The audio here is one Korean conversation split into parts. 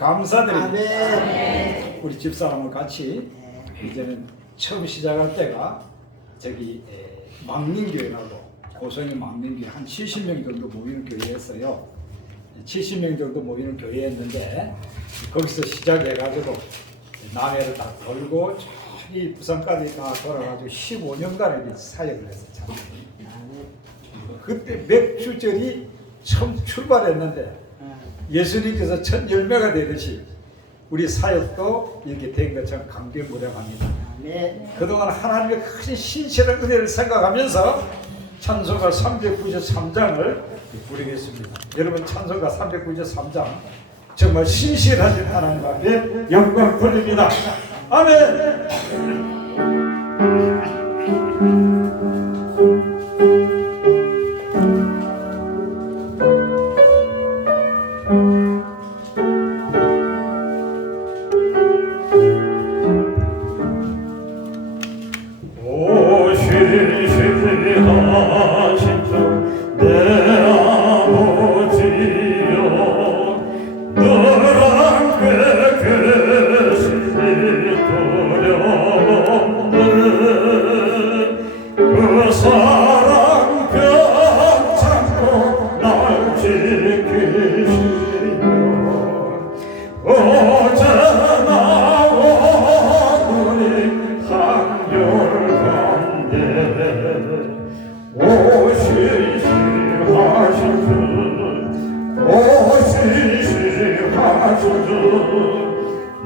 감사드립니다. 우리 집사람과 같이 이제는 처음 시작할 때가 저기 망림교회라고 고성의 망림교회 한 70명 정도 모이는 교회였어요. 70명 정도 모이는 교회였는데 거기서 시작해가지고 남해를 다 돌고 저기 부산까지 다 돌아가지고 15년간의 사역을 했었잖아요. 그때 맥주절이 처음 출발했는데 예수님께서 첫 열매가 되듯이 우리 사역도 이렇게 된 것처럼 감격무량합니다. 그동안 하나님의 큰 신실한 은혜를 생각하면서 찬송가 393장을 부르겠습니다. 여러분 찬송가 393장 정말 신실하신 하나님 앞에 영광 돌립니다. 아멘.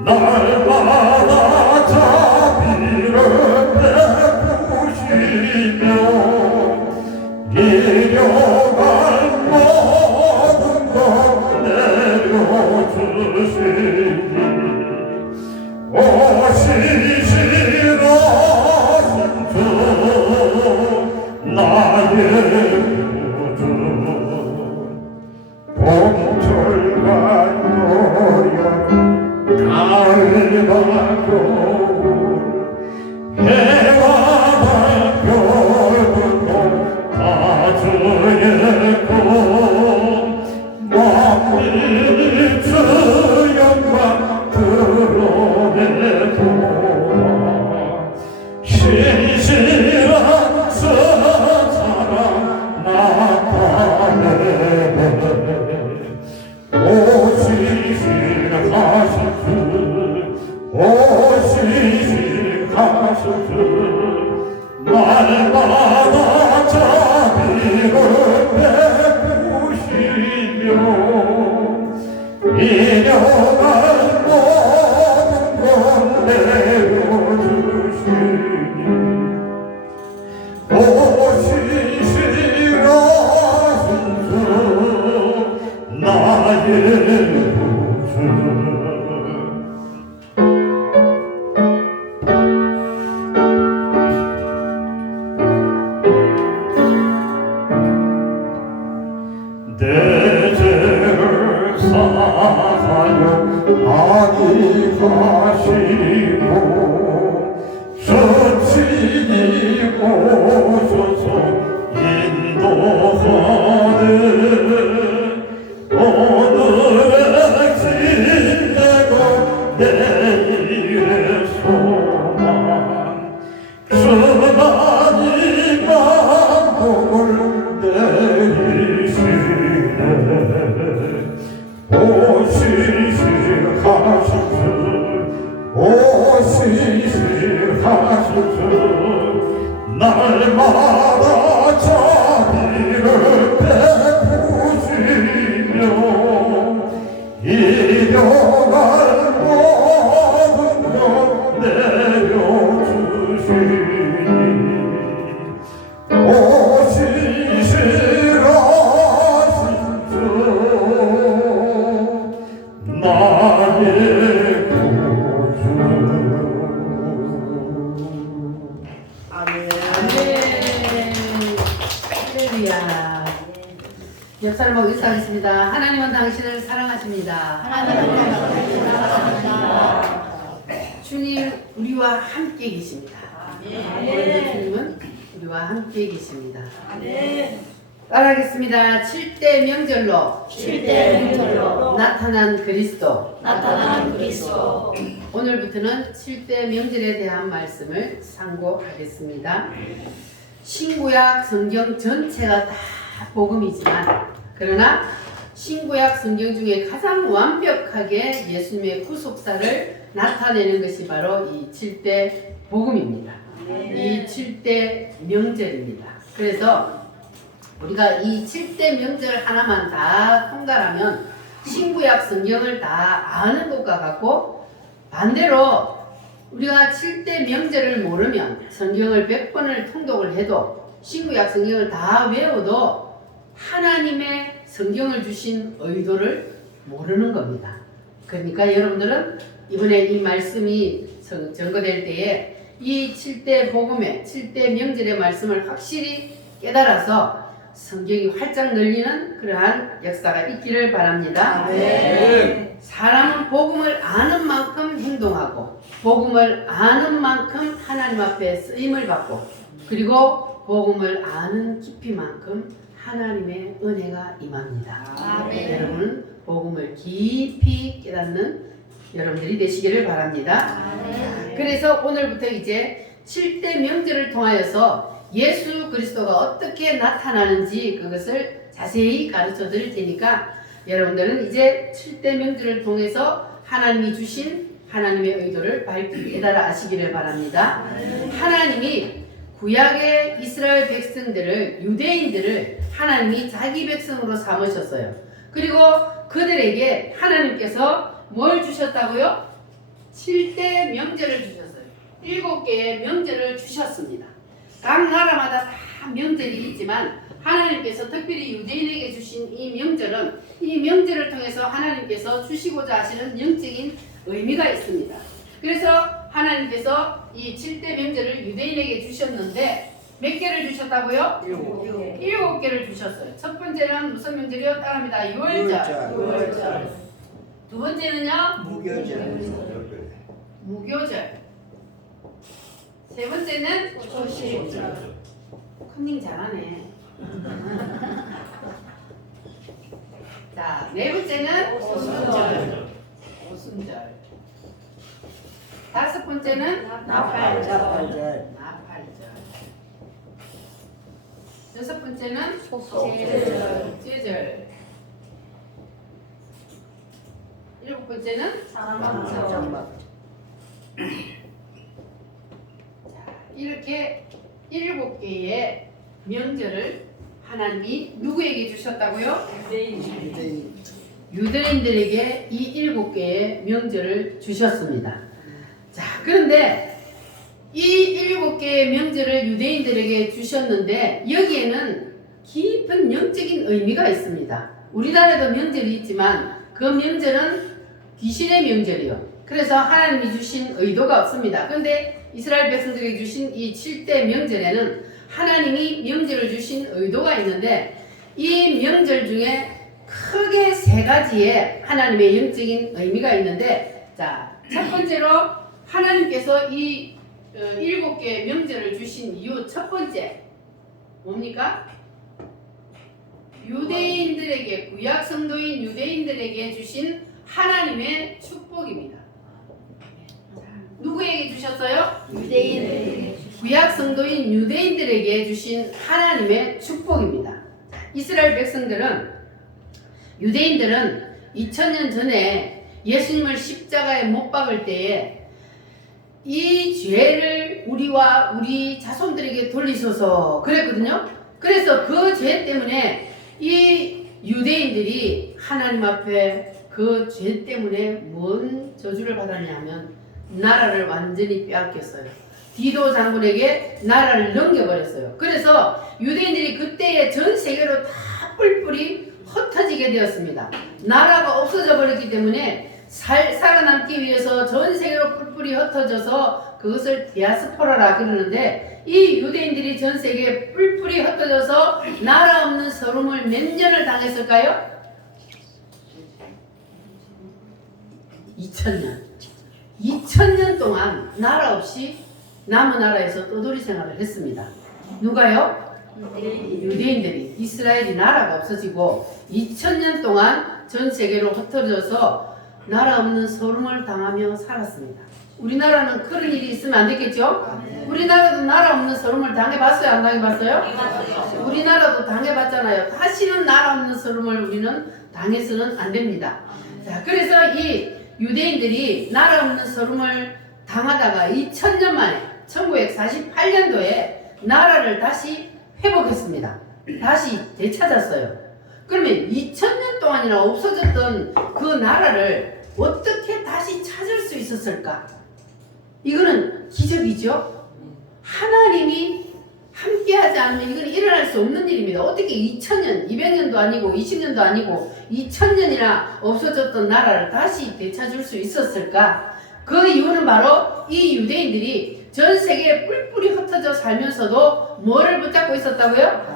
날마다 자비를 베푸시며 이려갈 모든 것 내려주시니 오시시라신 주 나의 구주 봄철과 여름 가을 겨울 해와 달 별도 다 주의 것 만민이 주 영광 드러내도다 신실한 사랑 나타내 오시시하신 주 오시시하신 주 날마다 자비를 베푸시며 이려갈 모든 것 내려주시니 오시시하신 주 나의 구주 내 죄를 사하여 안히 가시고 서치니 오셔서 인도하네 오늘의 진내가 내일의 소망 주나님 만복을 내리시네 오시시하신 주 오시시하신 주 날마다 자비를 베푸시며 이려갈 모든 것 내려주시니 오시시하신 주 나의 구주 아멘. 할렐루야. 옆 사람하고 인사하겠습니다. 하나님은 당신을 사랑하십니다. 하나님은 당신을 사랑하십니다. 주님 우리와 함께 계십니다. 오늘도 주님은 우리와 함께 계십니다. 따라하겠습니다. 7대 명절로 7대 명절로 나타난 그리스도. 나타난 그리스도. 오늘부터는 7대 명절에 대한 말씀을 상고하겠습니다. 신구약 성경 전체가 다 복음이지만 그러나 신구약 성경 중에 가장 완벽하게 예수님의 구속사를 나타내는 것이 바로 이 7대 복음입니다. 이 7대 명절입니다. 그래서 우리가 이 7대 명절 하나만 다 통달하면 신구약 성경을 다 아는 것과 같고, 반대로 우리가 7대 명절을 모르면 성경을 100번을 통독을 해도 신구약 성경을 다 외워도 하나님의 성경을 주신 의도를 모르는 겁니다. 그러니까 여러분들은 이번에 이 말씀이 전거될 때에 이 7대 복음의 7대 명절의 말씀을 확실히 깨달아서 성경이 활짝 열리는 그러한 역사가 있기를 바랍니다. 네. 사람은 복음을 아는 만큼 행동하고 복음을 아는 만큼 하나님 앞에 쓰임을 받고 그리고 복음을 아는 깊이만큼 하나님의 은혜가 임합니다. 아멘. 여러분 복음을 깊이 깨닫는 여러분들이 되시기를 바랍니다. 그래서 오늘부터 이제 7대 명절을 통하여서 예수 그리스도가 어떻게 나타나는지 그것을 자세히 가르쳐 드릴 테니까 여러분들은 이제 7대 명절을 통해서 하나님이 주신 하나님의 의도를 밝히 깨달아 아시기를 바랍니다. 하나님이 구약의 이스라엘 백성들을, 유대인들을 하나님이 자기 백성으로 삼으셨어요. 그리고 그들에게 하나님께서 뭘 주셨다고요? 7대 명절을 주셨어요. 7개의 명절을 주셨습니다. 각 나라마다 다 명절이 있지만 하나님께서 특별히 유대인에게 주신 이 명절은 이 명절을 통해서 하나님께서 주시고자 하시는 영적인 의미가 있습니다. 그래서 하나님께서 이 7대 명절을 유대인에게 주셨는데 몇 개를 주셨다고요? 7개를 주셨어요. 첫 번째는 무슨 명절이요? 따라합니다. 유월절. 두 번째는요? 무교절. 세 번째는 초실. 컨닝 잘하네. 자, 네 번째는 오순절. 오순절. 다섯 번째는 나팔절. 나팔절. 여섯 번째는 속죄절. 제절. 일곱 번째는 사랑방절. 이렇게 7개의 명절을 하나님이 누구에게 주셨다고요? 유대인들에게 이 7개의 명절을 주셨습니다. 자, 그런데 이 7개의 명절을 유대인들에게 주셨는데 여기에는 깊은 영적인 의미가 있습니다. 우리나라에도 명절이 있지만 그 명절은 귀신의 명절이요. 그래서 하나님이 주신 의도가 없습니다. 그런데 이스라엘 백성들에게 주신 이 7대 명절에는 하나님이 명절을 주신 의도가 있는데 이 명절 중에 크게 3가지의 하나님의 영적인 의미가 있는데, 자, 첫 번째로 하나님께서 이 7개의 명절을 주신 이유 첫 번째 뭡니까? 유대인들에게, 구약 성도인 유대인들에게 주신 하나님의 축복입니다. 누구에게 주셨어요? 유대인에게. 구약 성도인 유대인들에게 주신 하나님의 축복입니다. 이스라엘 백성들은, 유대인들은 2000년 전에 예수님을 십자가에 못 박을 때에 이 죄를 우리와 우리 자손들에게 돌리셔서 그랬거든요. 그래서 그 죄 때문에 이 유대인들이 하나님 앞에 그 죄 때문에 뭔 저주를 받았냐면 나라를 완전히 빼앗겼어요. 디도 장군에게 나라를 넘겨버렸어요. 그래서 유대인들이 그때에 전 세계로 다 뿔뿔이 흩어지게 되었습니다. 나라가 없어져 버렸기 때문에 살아남기 위해서 전 세계로 뿔뿔이 흩어져서 그것을 디아스포라라 그러는데, 이 유대인들이 전 세계에 뿔뿔이 흩어져서 나라 없는 서름을 몇 년을 당했을까요? 2000년. 2000년 동안 나라 없이 남은 나라에서 떠돌이 생활을 했습니다. 누가요? 유대인들이 이스라엘이 나라가 없어지고 2000년 동안 전 세계로 흩어져서 나라 없는 소름을 당하며 살았습니다. 우리나라는 그런 일이 있으면 안 되겠죠? 우리나라도 나라 없는 소름을 당해봤어요? 안 당해봤어요? 우리나라도 당해봤잖아요. 다시는 나라 없는 소름을 우리는 당해서는 안 됩니다. 자, 그래서 이 유대인들이 나라 없는 소름을 당하다가 2000년 만에 1948년도에 나라를 다시 회복했습니다. 다시 되찾았어요. 그러면 2000년 동안이나 없어졌던 그 나라를 어떻게 다시 찾을 수 있었을까? 이거는 기적이죠. 하나님이 함께하지 않으면 이건 일어날 수 없는 일입니다. 어떻게 2000년, 200년도 아니고 20년도 아니고 2000년이나 없어졌던 나라를 다시 되찾을 수 있었을까? 그 이유는 바로 이 유대인들이 전 세계에 뿔뿔이 흩어져 살면서도 뭐를 붙잡고 있었다고요?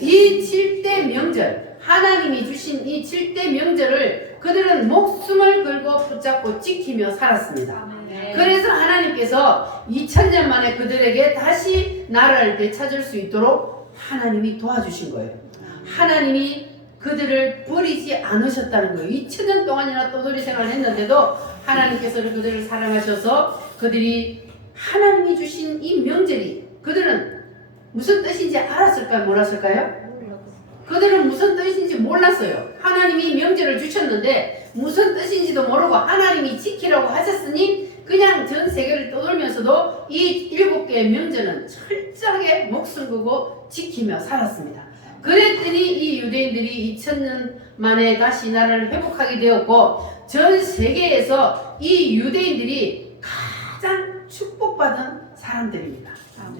이 7대 명절, 하나님이 주신 이 7대 명절을 그들은 목숨을 걸고 붙잡고 지키며 살았습니다. 그래서 하나님께서 2000년 만에 그들에게 다시 나라를 되찾을 수 있도록 하나님이 도와주신 거예요. 하나님이 그들을 버리지 않으셨다는 거예요. 2000년 동안이나 떠돌이 생활을 했는데도 하나님께서 그들을 사랑하셔서 그들이 하나님이 주신 이 명절이 그들은 무슨 뜻인지 알았을까요? 몰랐을까요? 그들은 무슨 뜻인지 몰랐어요. 하나님이 명절을 주셨는데 무슨 뜻인지도 모르고 하나님이 지키라고 하셨으니 그냥 전 세계를 떠돌면서도 이 7개의 명절은 철저하게 목숨 걸고 지키며 살았습니다. 그랬더니 이 유대인들이 2000년 만에 다시 나라를 회복하게 되었고 전 세계에서 이 유대인들이 가장 축복받은 사람들입니다.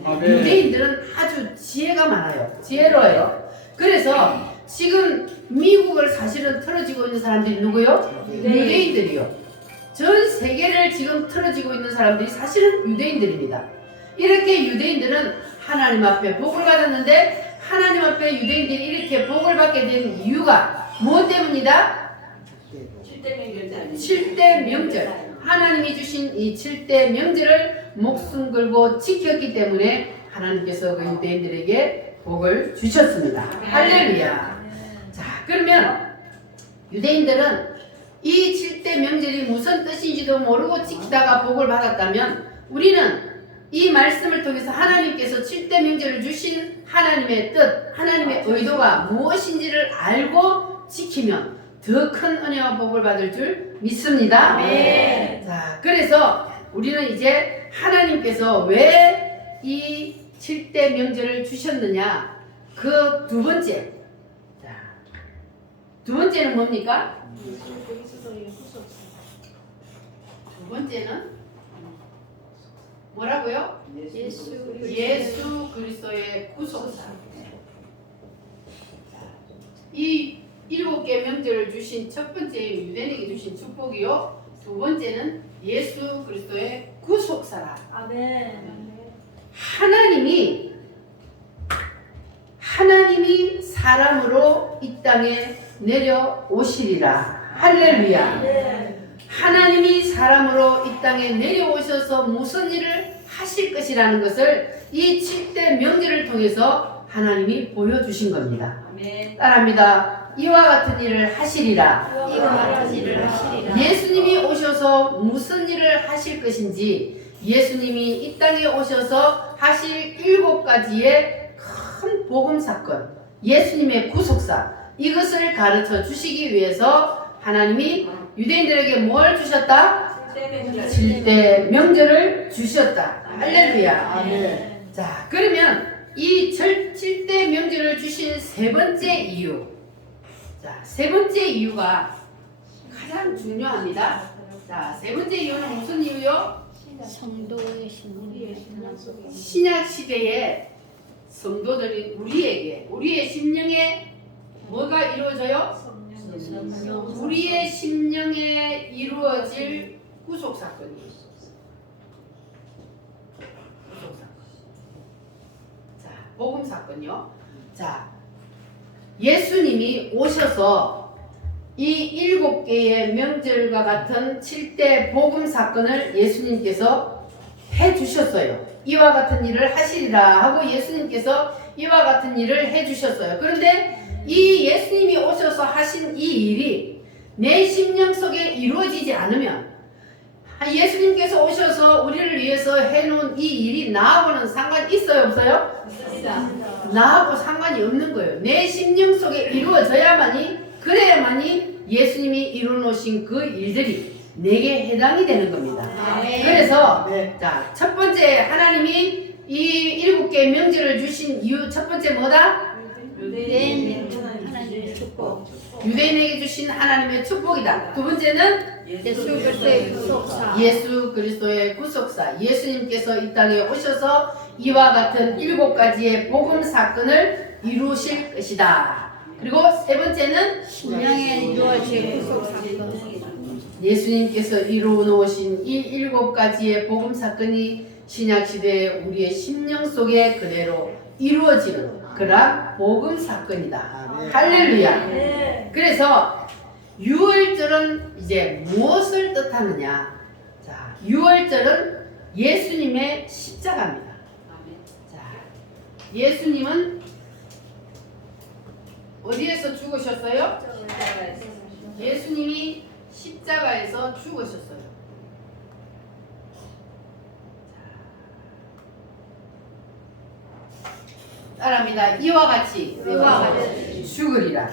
아멘. 유대인들은 아주 지혜가 많아요. 지혜로워요. 그래서 지금 미국을 사실은 틀어지고 있는 사람들이 누구요? 유대인들이요. 전 세계를 지금 틀어지고 있는 사람들이 사실은 유대인들입니다. 이렇게 유대인들은 하나님 앞에 복을 받았는데 하나님 앞에 유대인들이 이렇게 복을 받게 된 이유가 무엇 때문이다? 7대 명절. 하나님이 주신 이 7대 명절을 목숨 걸고 지켰기 때문에 하나님께서 그 유대인들에게 복을 주셨습니다. 할렐루야. 자, 그러면 유대인들은 이 7대 명절이 무슨 뜻인지도 모르고 지키다가 복을 받았다면 우리는 이 말씀을 통해서 하나님께서 7대 명절을 주신 하나님의 뜻, 하나님의 의도가 무엇인지를 알고 지키면 더 큰 은혜와 복을 받을 줄 믿습니다. 아멘. 자, 그래서 우리는 이제 하나님께서 왜 이 7대 명절을 주셨느냐? 그 두 번째. 자, 두 번째는 뭡니까? 두 번째는 뭐라고요? 예수 그리스도의 구속사. 이 7개 명절을 주신 첫 번째 유대인에게 주신 축복이요. 두 번째는 예수 그리스도의 구속사라. 아멘. 하나님이 사람으로 이 땅에 내려오시리라. 할렐루야. 하나님이 사람으로 이 땅에 내려오셔서 무슨 일을 하실 것이라는 것을 이 7대 명절을 통해서 하나님이 보여주신 겁니다. 따라합니다. 이와 같은 일을 하시리라. 예수님이 오셔서 무슨 일을 하실 것인지, 예수님이 이 땅에 오셔서 하실 7가지의 큰 복음 사건, 예수님의 구속사, 이것을 가르쳐 주시기 위해서 하나님이 유대인들에게 뭘 주셨다? 7대 명절을 주셨다. 할렐루야. 아멘. 자, 그러면 이 7대 명절을 주신 세 번째 이유. 자, 세 번째 이유가 가장 중요합니다. 자, 세 번째 이유는 무슨 이유요? 성도의 심리 신약 시대에 성도들이 우리의 심령에 뭐가 이루어져요? 우리의 심령에 이루어질 구속 사건이에요. 구속 사건. 자, 복음 사건요. 자, 예수님이 오셔서 이 7개의 명절과 같은 7대 복음 사건을 예수님께서 해 주셨어요. 이와 같은 일을 하시리라 하고 예수님께서 이와 같은 일을 해주셨어요. 그런데 이 예수님이 오셔서 하신 이 일이 내 심령 속에 이루어지지 않으면 예수님께서 오셔서 우리를 위해서 해놓은 이 일이 나하고는 상관이 있어요, 없어요? 나하고 상관이 없는 거예요. 내 심령 속에 이루어져야만이, 그래야만이 예수님이 이루어놓으신 그 일들이 내게 해당이 되는 겁니다. 그래서 자, 첫 번째 하나님이 이 7개의 명제를 주신 이유, 첫 번째 뭐다? 하나님의 축복. 유대인에게 주신 하나님의 축복이다. 두 번째는 예수 그리스도의 구속사. 예수 그리스도의 구속사, 예수님께서 이 땅에 오셔서 이와 같은 7가지의 복음 사건을 이루실 것이다. 그리고 세 번째는 신령에 이루어질 구속 사건. 예수님께서 이루어 놓으신 이 7가지의 복음 사건이 신약 시대에 우리의 심령 속에 그대로 이루어지는 그러한 복음 사건이다. 할렐루야. 그래서 유월절은 이제 무엇을 뜻하느냐? 자, 유월절은 예수님의 십자가입니다. 자, 예수님은 어디에서 죽으셨어요? 예수님이 십자가에서 죽으셨어요. 따라합니다. 이와 같이 죽으리라.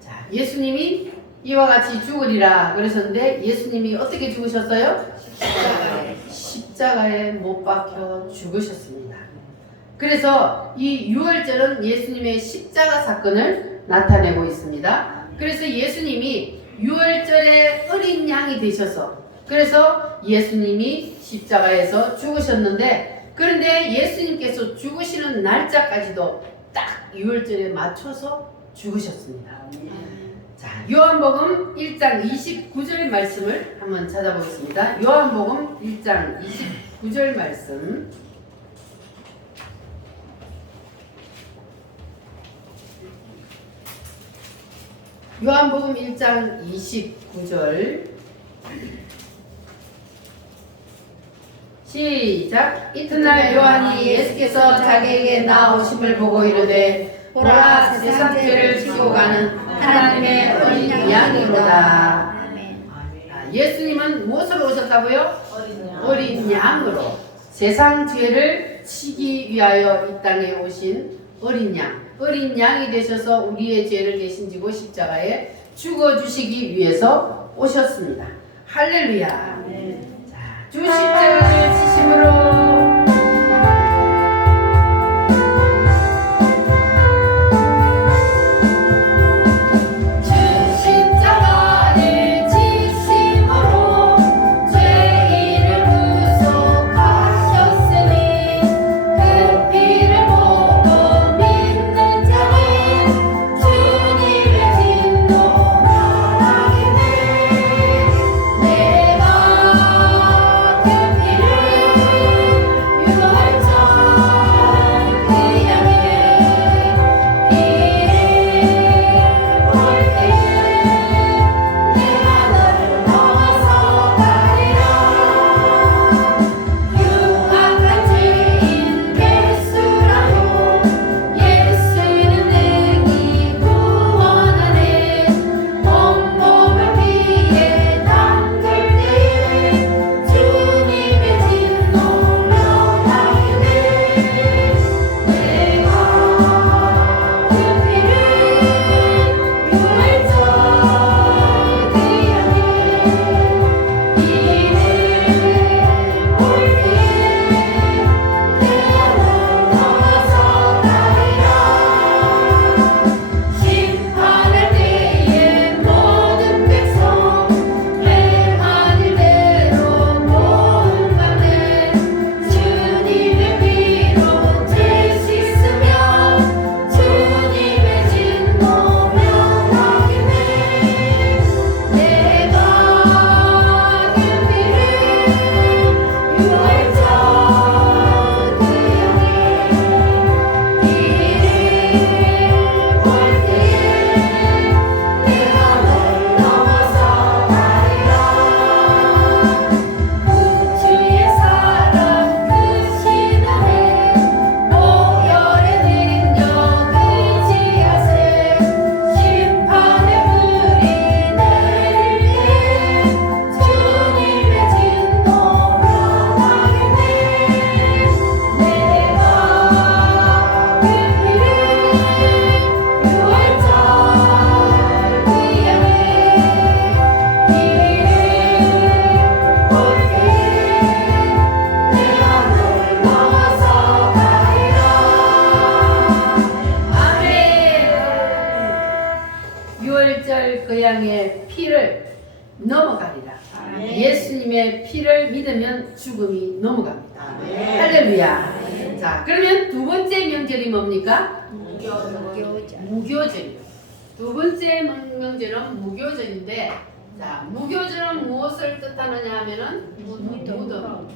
자, 예수님이 이와 같이 죽으리라 그러셨는데 예수님이 어떻게 죽으셨어요? 십자가에 못 박혀 죽으셨습니다. 그래서 이 유월절은 예수님의 십자가 사건을 나타내고 있습니다. 그래서 예수님이 유월절에 어린 양이 되셔서, 그래서 예수님이 십자가에서 죽으셨는데, 그런데 예수님께서 죽으시는 날짜까지도 딱 유월절에 맞춰서 죽으셨습니다. 자, 요한복음 1장 29절 말씀을 한번 찾아보겠습니다. 요한복음 1장 29절 말씀. 요한복음 1장 29절 시작. 이튿날 요한이 예수께서 자기에게 나오심을 보고 이르되 보라, 세상 죄를 지고 가는 하나님의 어린 양이로다. 예수님은 무엇으로 오셨다고요? 어린 양으로 세상 죄를 지기 위하여 이 땅에 오신 어린 양. 어린 양이 되셔서 우리의 죄를 대신 지고 십자가에 죽어주시기 위해서 오셨습니다. 할렐루야. 자, 주 십자가를 지심으로 내가 그 피를 재앙의 피를 넘어가리라. 아멘. 예수님의 피를 믿으면 죽음이 넘어갑니다. 할렐루야. 자, 그러면 두 번째 명절이 뭡니까? 무교절이요. 두 번째 명절은 무교절인데, 자, 무교절은 무엇을 뜻하느냐 하면은 무덤.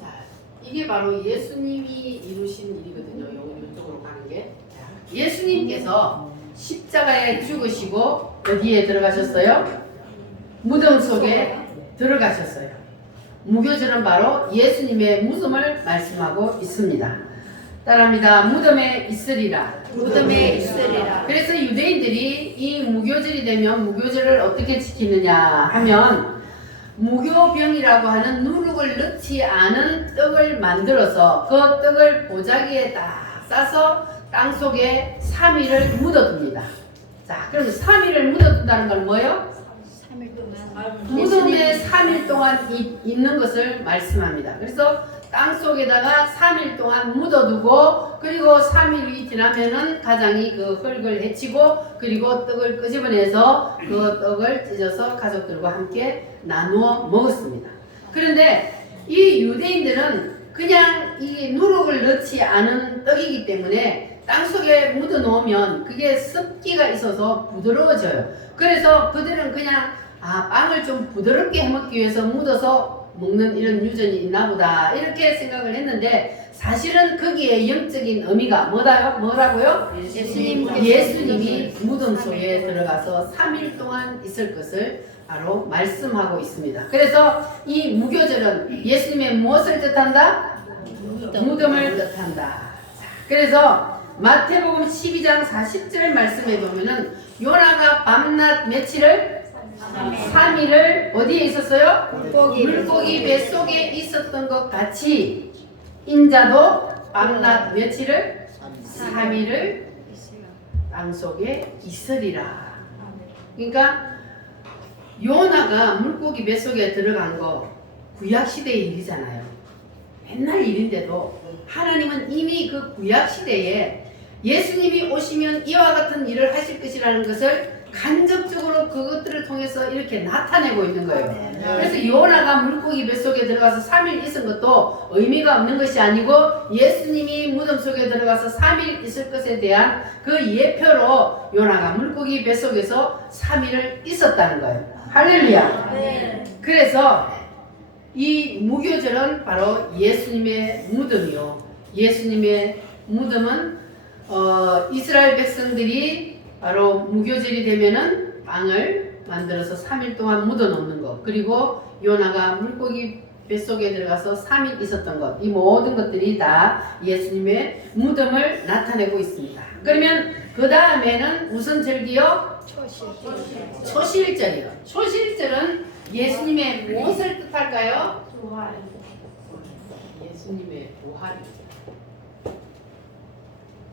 자, 이게 바로 예수님이 이루신 일이거든요. 이쪽으로 가는 게. 자, 예수님께서 십자가에 죽으시고 어디에 들어가셨어요? 무덤 속에 들어가셨어요. 무교절은 바로 예수님의 무덤을 말씀하고 있습니다. 따라합니다. 무덤에 있으리라. 무덤에 있으리라. 그래서 유대인들이 이 무교절이 되면 무교절을 어떻게 지키느냐 하면 무교병이라고 하는 누룩을 넣지 않은 떡을 만들어서 그 떡을 보자기에 딱 싸서 땅속에 3일을 묻어둡니다. 자, 그럼 3일을 묻어둔다는 건 뭐예요? 3일 동안 무덤에 3일 동안 있는 것을 말씀합니다. 그래서 땅속에다가 3일 동안 묻어두고 그리고 3일이 지나면은 가장이 그 흙을 헤치고 그리고 떡을 끄집어내서 그 떡을 찢어서 가족들과 함께 나누어 먹었습니다. 그런데 이 유대인들은 그냥 이 누룩을 넣지 않은 떡이기 때문에 땅속에 묻어 놓으면 그게 습기가 있어서 부드러워져요. 그래서 그들은 그냥 빵을 좀 부드럽게 해먹기 위해서 묻어서 먹는 이런 유전이 있나 보다 이렇게 생각을 했는데 사실은 거기에 영적인 의미가 뭐라고요? 예수님이 무덤 속에 들어가서 3일 동안 있을 것을 바로 말씀하고 있습니다. 그래서 이 무교절은 예수님의 무엇을 뜻한다? 무덤을 뜻한다. 그래서 마태복음 12장 40절 말씀에 보면은 요나가 밤낮 며칠을 3일을 어디에 있었어요? 물고기 뱃속에 있었던 것 같이 인자도 밤낮 며칠을 3일을 땅속에 있으리라. 그러니까 요나가 물고기 뱃속에 들어간 거 구약시대의 일이잖아요. 옛날 일인데도 하나님은 이미 그 구약시대에 예수님이 오시면 이와 같은 일을 하실 것이라는 것을 간접적으로 그것들을 통해서 이렇게 나타내고 있는 거예요. 그래서 요나가 물고기 뱃속에 들어가서 3일 있은 것도 의미가 없는 것이 아니고 예수님이 무덤 속에 들어가서 3일 있을 것에 대한 그 예표로 요나가 물고기 뱃속에서 3일을 있었다는 거예요. 할렐루야. 네. 그래서 이 무교절은 바로 예수님의 무덤이요. 예수님의 무덤은 이스라엘 백성들이 바로 무교절이 되면은 빵을 만들어서 3일 동안 묻어 놓는 것, 그리고 요나가 물고기 뱃속에 들어가서 3일 있었던 것, 이 모든 것들이 다 예수님의 무덤을 나타내고 있습니다. 그러면 그 다음에는 무슨 절기요? 초실절이요. 초실절은 예수님의 무엇을 뜻할까요? 예수님의 부활입니다.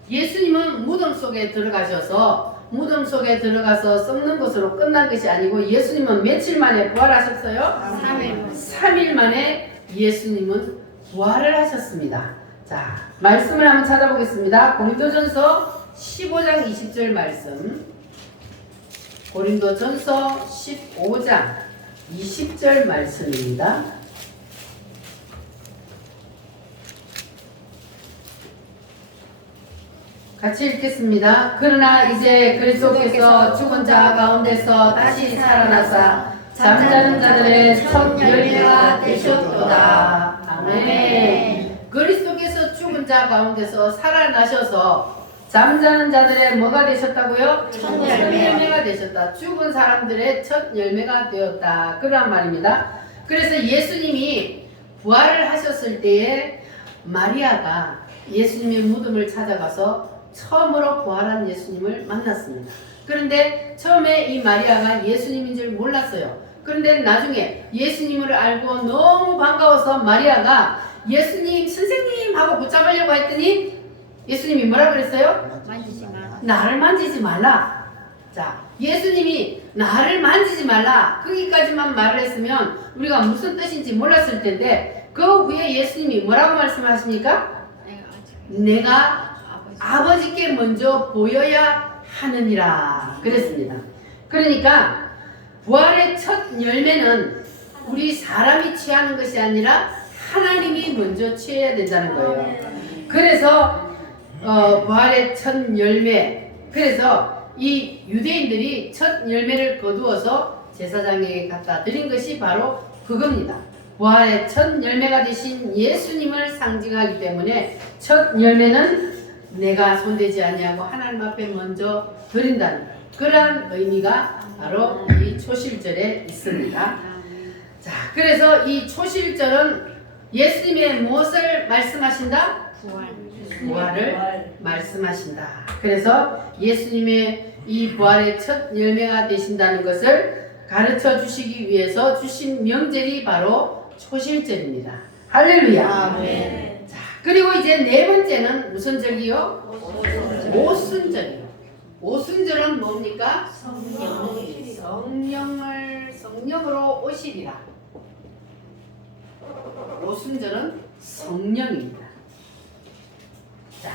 예수님은 무덤 속에 들어가셔서 무덤 속에 들어가서 썩는 것으로 끝난 것이 아니고 예수님은 며칠 만에 부활하셨어요? 3일 만에 예수님은 부활을 하셨습니다. 자, 말씀을 한번 찾아보겠습니다. 고린도전서 15장 20절 말씀. 고린도전서 15장 20절 말씀입니다. 같이 읽겠습니다. 그러나 이제 그리스도께서 죽은 자 가운데서 다시 살아나사 잠자는 자들의 첫 열매가 되셨도다. 아멘. 그리스도께서 죽은 자 가운데서 살아나셔서 잠자는 자들의 뭐가 되셨다고요? 첫 열매가 되셨다. 죽은 사람들의 첫 열매가 되었다. 그러한 말입니다. 그래서 예수님이 부활을 하셨을 때에 마리아가 예수님의 무덤을 찾아가서 처음으로 부활한 예수님을 만났습니다. 그런데 처음에 이 마리아가 예수님인 줄 몰랐어요. 그런데 나중에 예수님을 알고 너무 반가워서 마리아가 예수님 선생님 하고 붙잡으려고 했더니 예수님이 뭐라 그랬어요? 만지지 마. 나를 만지지 말라. 자, 예수님이 나를 만지지 말라 거기까지만 말을 했으면 우리가 무슨 뜻인지 몰랐을 텐데 그 후에 예수님이 뭐라고 말씀하십니까? 내가 아버지께 먼저 보여야 하느니라 그랬습니다. 그러니까 부활의 첫 열매는 우리 사람이 취하는 것이 아니라 하나님이 먼저 취해야 된다는 거예요. 그래서 부활의 첫 열매, 그래서 이 유대인들이 첫 열매를 거두어서 제사장에게 갖다 드린 것이 바로 그겁니다. 부활의 첫 열매가 되신 예수님을 상징하기 때문에 첫 열매는 내가 손대지 아니하고 하나님 앞에 먼저 드린다는 그러한 의미가 바로 이 초실절에 있습니다. 자, 그래서 이 초실절은 예수님의 무엇을 말씀하신다? 부활을 말씀하신다. 그래서 예수님의 이 부활의 첫 열매가 되신다는 것을 가르쳐 주시기 위해서 주신 명절이 바로 초실절입니다. 할렐루야. 아멘. 자, 그리고 이제 네 번째는 무슨 절이요? 오순절이요. 오순절은 뭡니까? 성령으로 오시리라. 오순절은 성령입니다. 자,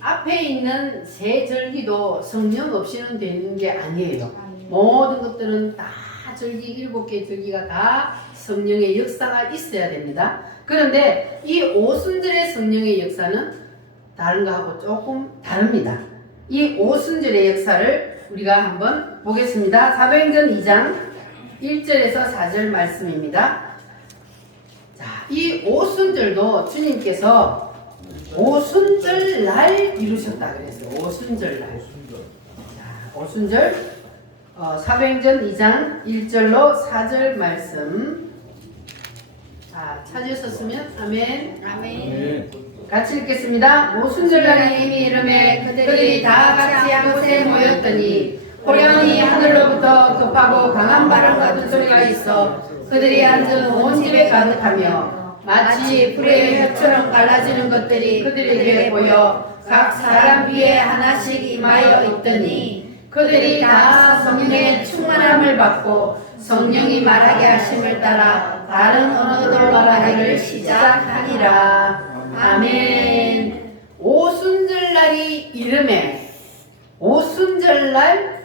앞에 있는 세 절기도 성령 없이는 되는 게 아니에요. 모든 것들은 다 절기, 7개 절기가 다 성령의 역사가 있어야 됩니다. 그런데 이 오순절의 성령의 역사는 다른 거하고 조금 다릅니다. 이 오순절의 역사를 우리가 한번 보겠습니다. 사도행전 2장 1절에서 4절 말씀입니다. 자, 이 오순절도 주님께서 오순절 날 이루셨다 그랬어요. 오순절 날. 자, 오순절 사도행전 2장 1절로 4절 말씀. 자, 찾으셨으면 아멘. 아멘. 같이 읽겠습니다. 오순절날에 이미 이름에 그들이 다 같이 한 곳에 모였더니 호련히 하늘로부터 급하고 강한 바람과 큰 소리가 있어 그들이 앉은 온 집에 가득하며 마치 불의 혀처럼 갈라지는 것들이 그들에게 보여 각 사람 위에 하나씩 임하여 있더니 그들이 다 성령의 충만함을 받고 성령이 말하게 하심을 따라 다른 언어로 말하기를 시작하니라. 아멘. 오순절날이 이름에 오순절날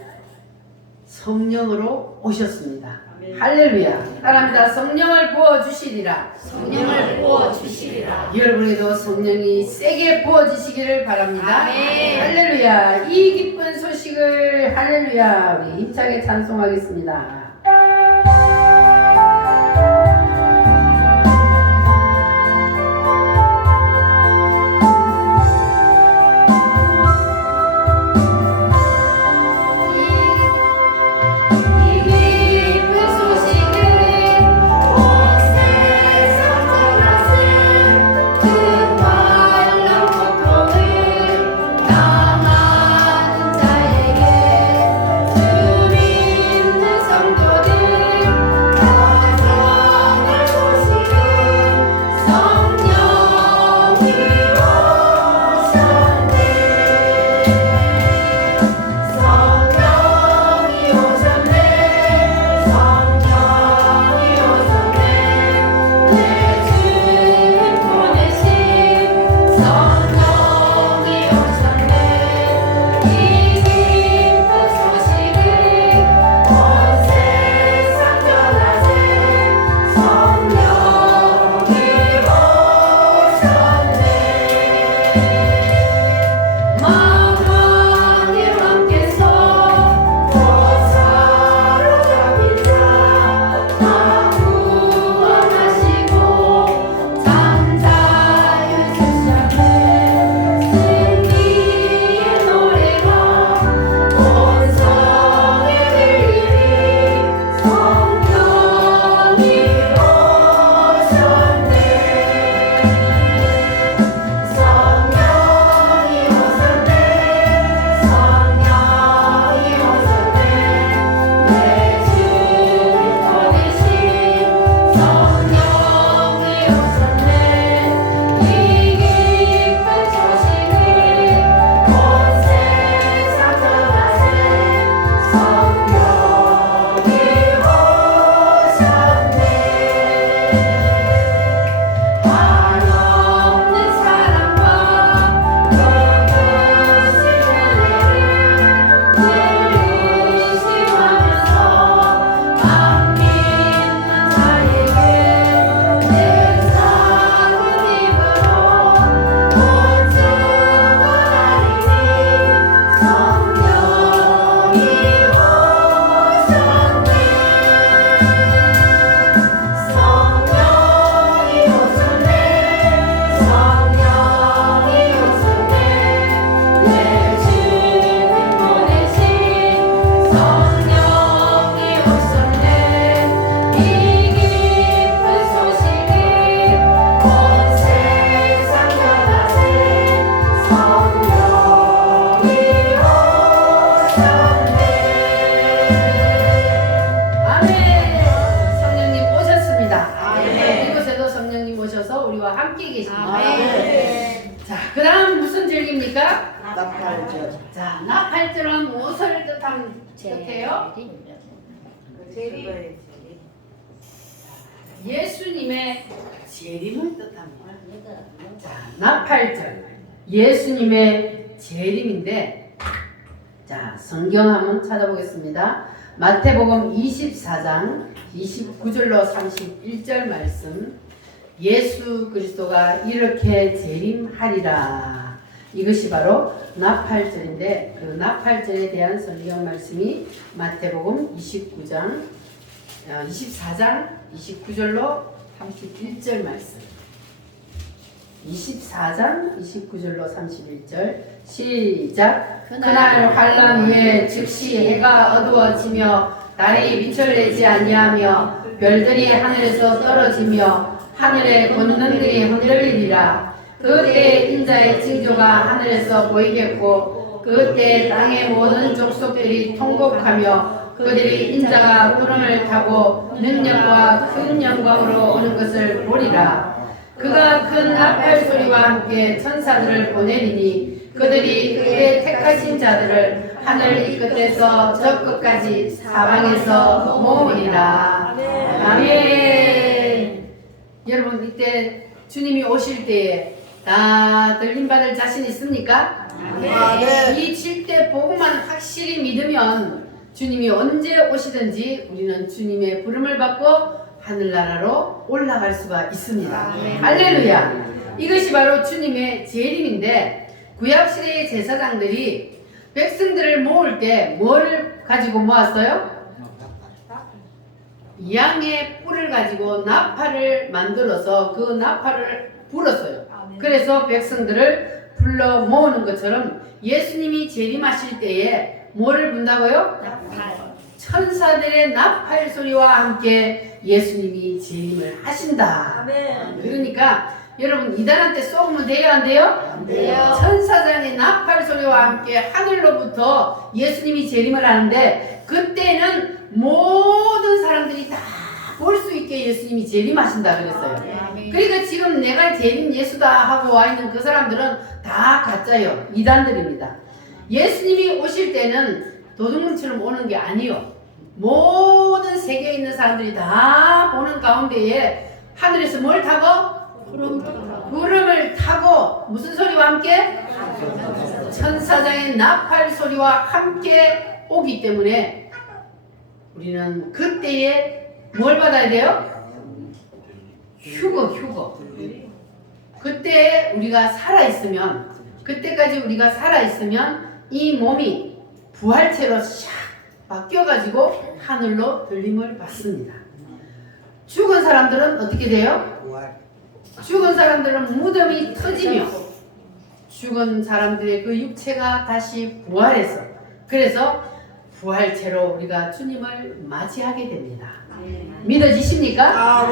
성령으로 오셨습니다. 할렐루야. 사람다 성령을 부어주시리라. 성령을 부어 주시리라. 여러분에도 성령이 세게 부어지시기를 바랍니다. 아멘. 할렐루야. 이 기쁜 소식을 할렐루야 우리 힘차게 찬송하겠습니다. 주 믿는 성도 나팔절. 자, 나팔절은 무엇을 뜻해요? 예수님의 재림을 뜻합니다. 자, 나팔절 예수님의 재림인데, 자, 성경 한번 찾아보겠습니다. 마태복음 24장 29절로 31절 말씀. 예수 그리스도가 이렇게 재림하리라. 이것이 바로 나팔절인데, 그 나팔절에 대한 성경 말씀이 마태복음 24장 29절로 31절 말씀. 24장 29절로 31절 시작. 그날 환란 후에 즉시 해가 어두워지며 달이 빛을 내지 아니하며 별들이 하늘에서 떨어지며 하늘의 권능들이 흔들리리라. 그때 인자의 징조가 하늘에서 보이겠고 그때 땅의 모든 족속들이 통곡하며 그들이 인자가 구름을 타고 능력과 큰 영광으로 오는 것을 보리라. 그가 큰 나팔 소리와 함께 천사들을 보내리니 그들이 그의 택하신 자들을 하늘 이 끝에서 저 끝까지 사방에서 모으리라. 아멘. 여러분, 이때 주님이 오실 때에 다 들림받을 자신 있습니까? 네. 이 7대 복음만 확실히 믿으면 주님이 언제 오시든지 우리는 주님의 부름을 받고 하늘나라로 올라갈 수가 있습니다. 할렐루야. 이것이 바로 주님의 재림인데, 구약시대의 제사장들이 백성들을 모을 때 뭐를 가지고 모았어요? 양의 뿔을 가지고 나팔을 만들어서 그 나팔을 불었어요. 그래서 백성들을 불러 모으는 것처럼 예수님이 재림하실 때에 뭐를 분다고요? 천사들의 나팔 소리와 함께 예수님이 재림을 하신다. 그러니까 여러분, 이단한테 쏘면 돼요, 안 돼요? 안 돼요. 천사장의 나팔 소리와 함께 하늘로부터 예수님이 재림을 하는데, 그때는 모든 사람들이 다 볼 수 있게 예수님이 재림하신다 그랬어요. 그러니까 지금 내가 재림 예수다 하고 와 있는 그 사람들은 다 가짜요. 이단들입니다. 예수님이 오실 때는 도둑놈처럼 오는 게 아니요. 모든 세계에 있는 사람들이 다 보는 가운데에 하늘에서 뭘 타고? 구름을 타고 무슨 소리와 함께? 천사장의 나팔 소리와 함께 오기 때문에 우리는 그때에 뭘 받아야 돼요? 휴거. 그때 우리가 살아있으면, 그때까지 우리가 살아있으면 이 몸이 부활체로 샥 바뀌어가지고 하늘로 들림을 받습니다. 죽은 사람들은 어떻게 돼요? 죽은 사람들은 무덤이 터지며 죽은 사람들의 그 육체가 다시 부활해서, 그래서 부활체로 우리가 주님을 맞이하게 됩니다. 믿어지십니까?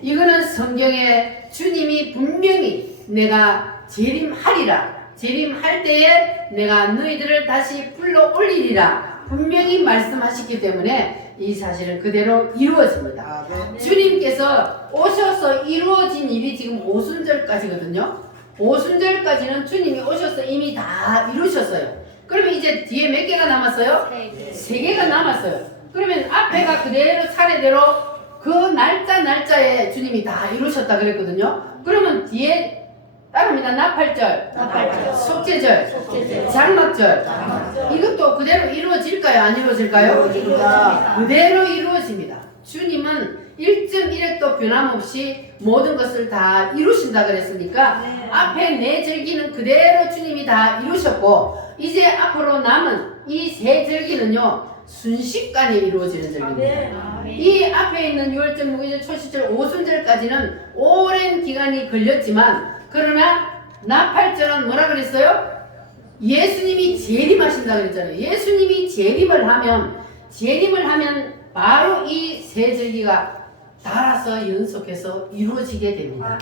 이거는 성경에 주님이 분명히 내가 재림하리라, 재림할 때에 내가 너희들을 다시 불러 올리리라 분명히 말씀하셨기 때문에 이 사실은 그대로 이루어집니다. 주님께서 오셔서 이루어진 일이 지금 오순절까지거든요. 오순절까지는 주님이 오셔서 이미 다 이루셨어요. 그러면 이제 뒤에 몇 개가 남았어요? 3개가 남았어요. 그러면 앞에가 그대로 차례대로 그 날짜에 주님이 다 이루셨다 그랬거든요. 그러면 뒤에 따릅니다. 나팔절, 속죄절, 장막절, 이것도 그대로 이루어질까요? 안 이루어질까요? 그대로 이루어집니다. 주님은 1.1획도 변함없이 모든 것을 다 이루신다 그랬으니까 앞에 4절기는 그대로 주님이 다 이루셨고, 이제 앞으로 남은 이 3절기는요 순식간에 이루어지는 절기입니다. 이 앞에 있는 6월절, 무교절, 초시절, 오순절까지는 오랜 기간이 걸렸지만, 그러나 나팔절은 뭐라 그랬어요? 예수님이 재림하신다 그랬잖아요. 예수님이 재림을 하면 바로 이 3절기가 달아서 연속해서 이루어지게 됩니다.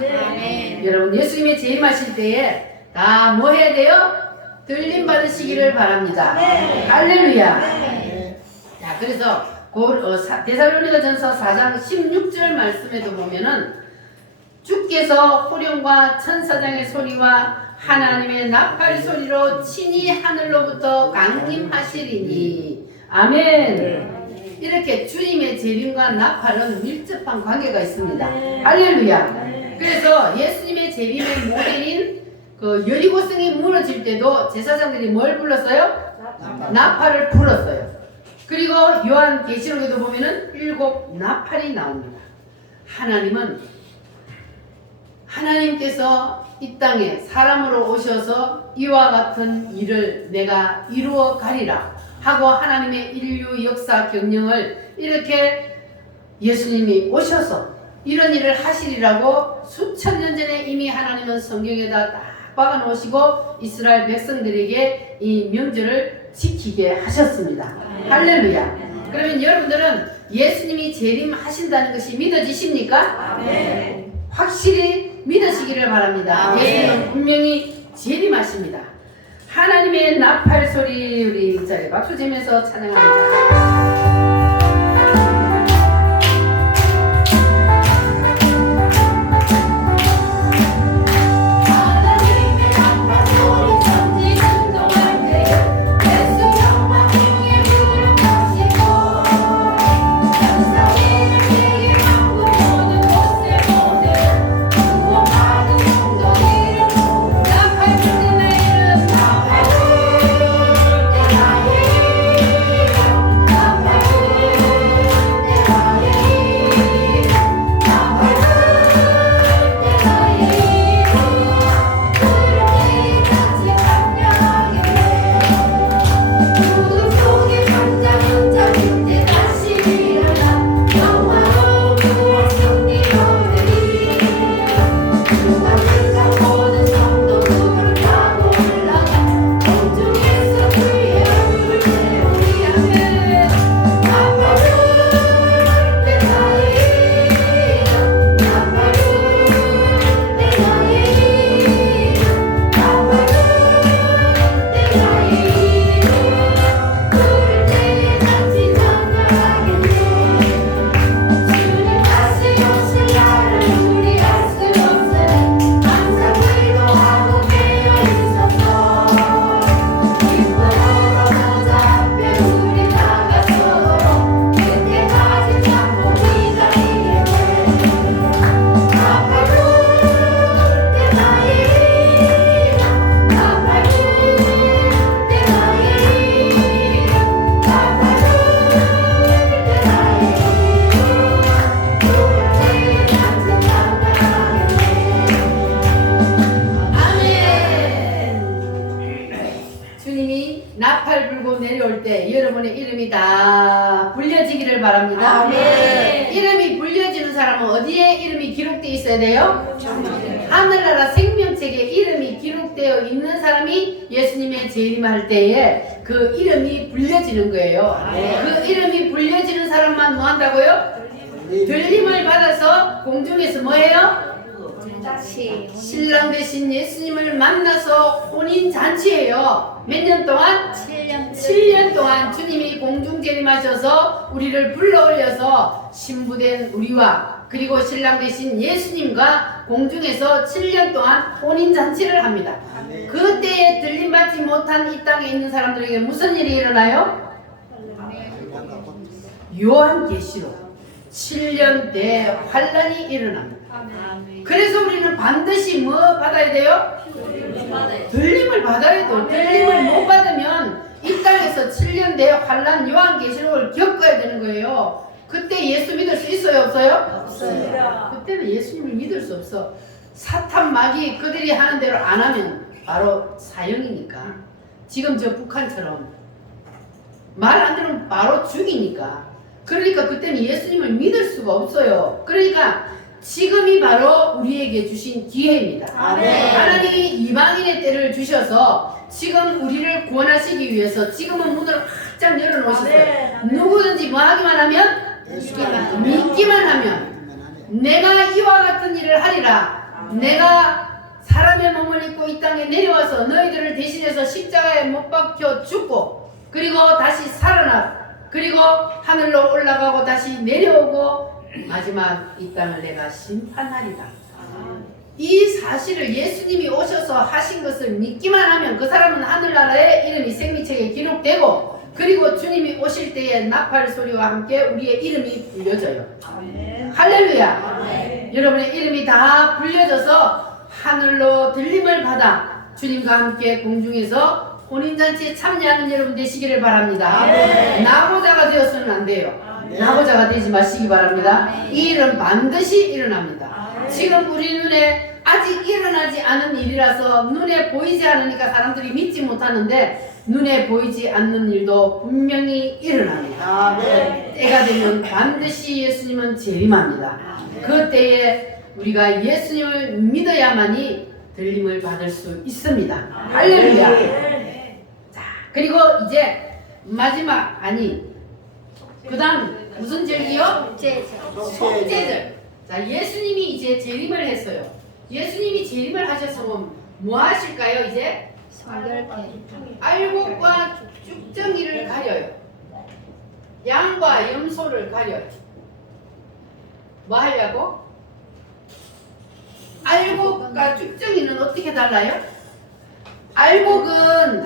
여러분, 예수님의 재림하실 때에 다 뭐 해야 돼요? 들림 받으시기를 바랍니다. 할렐루야. 자, 그래서 데살로니가전서 4장 16절 말씀에도 보면은 주께서 호령과 천사장의 소리와 하나님의 나팔 소리로 친히 하늘로부터 강림하시리니 아멘. 이렇게 주님의 재림과 나팔은 밀접한 관계가 있습니다. 할렐루야. 그래서 예수님의 재림의 모델인 그 여리고성이 무너질 때도 제사장들이 뭘 불렀어요? 나팔을 불렀어요. 그리고 요한 계시록에도 보면은 7 나팔이 나옵니다. 하나님께서 이 땅에 사람으로 오셔서 이와 같은 일을 내가 이루어 가리라 하고 하나님의 인류 역사 경영을 이렇게 예수님이 오셔서 이런 일을 하시리라고 수천 년 전에 이미 하나님은 성경에다 딱 박아 놓으시고 이스라엘 백성들에게 이 명절을 지키게 하셨습니다. 할렐루야. 그러면 여러분들은 예수님이 재림하신다는 것이 믿어지십니까? 확실히 믿으시기를 바랍니다. 예수님은 분명히 재림하십니다. 하나님의 나팔 소리 우리 이 자리에 박수 치면서 찬양합니다. 나팔 불고 내려올 때 여러분의 이름이 다 불려지기를 바랍니다. 아멘. 이름이 불려지는 사람은 어디에 이름이 기록되어 있어야 돼요? 하늘나라 생명책에 이름이 기록되어 있는 사람이 예수님의 재림할 때에 그 이름이 불려지는 거예요. 그 이름이 불려지는 사람만 뭐 한다고요? 들림을 받아서 공중에서 뭐해요? 신랑 되신 예수님을 만나서 혼인 잔치예요. 몇 년 동안? 7년 동안 주님이 공중 재림하셔서 우리를 불러 올려서 신부된 우리와 그리고 신랑 되신 예수님과 공중에서 7년 동안 혼인 잔치를 합니다. 그때에 들림 받지 못한 이 땅에 있는 사람들에게 무슨 일이 일어나요? 요한계시록 7년 대환란이 일어납니다. 그래서 우리는 반드시 뭐 받아야 돼요? 들림을 받아야 돼요. 들림을 못 받으면 이 땅에서 7년 대환란 요한계시록을 겪어야 되는 거예요. 그때 예수 믿을 수 있어요? 없어요? 없어요. 그때는 예수님을 믿을 수 없어. 사탄 마귀 그들이 하는 대로 안 하면 바로 사형이니까. 지금 저 북한처럼 말 안 들으면 바로 죽이니까. 그러니까 그때는 예수님을 믿을 수가 없어요. 그러니까 지금이 바로 우리에게 주신 기회입니다. 아멘. 하나님이 이방인의 때를 주셔서 지금 우리를 구원하시기 위해서 지금은 문을 활짝 열어놓으셨어요. 누구든지 뭐 하기만 하면? 믿기만 하면 내가 이와 같은 일을 하리라. 내가 사람의 몸을 입고 이 땅에 내려와서 너희들을 대신해서 십자가에 못 박혀 죽고 그리고 다시 살아나 그리고 하늘로 올라가고 다시 내려오고 마지막 이 땅을 내가 심판하리라. 이 사실을 예수님이 오셔서 하신 것을 믿기만 하면 그 사람은 하늘나라에 이름이 생명책에 기록되고, 그리고 주님이 오실 때에 나팔 소리와 함께 우리의 이름이 불려져요. 할렐루야. 여러분의 이름이 다 불려져서 하늘로 들림을 받아 주님과 함께 공중에서 혼인잔치에 참여하는 여러분 되시기를 바랍니다. 나고자가 되어서는 안 돼요. 나고자가 되지 마시기 바랍니다. 이 일은 반드시 일어납니다. 지금 우리 눈에 아직 일어나지 않은 일이라서 눈에 보이지 않으니까 사람들이 믿지 못하는데, 눈에 보이지 않는 일도 분명히 일어납니다. 때가 되면 반드시 예수님은 재림합니다. 그 때에 우리가 예수님을 믿어야만이 들림을 받을 수 있습니다. 할렐루야. 자, 그리고 이제 마지막, 그 다음 무슨 절기요? 속죄절. 자, 예수님이 이제 재림을 했어요. 예수님이 재림을 하셨으면 뭐 하실까요? 이제 알곡과 쭉정이를 가려요. 양과 염소를 가려요. 뭐 하려고? 알곡과 쭉정이는 어떻게 달라요? 알곡은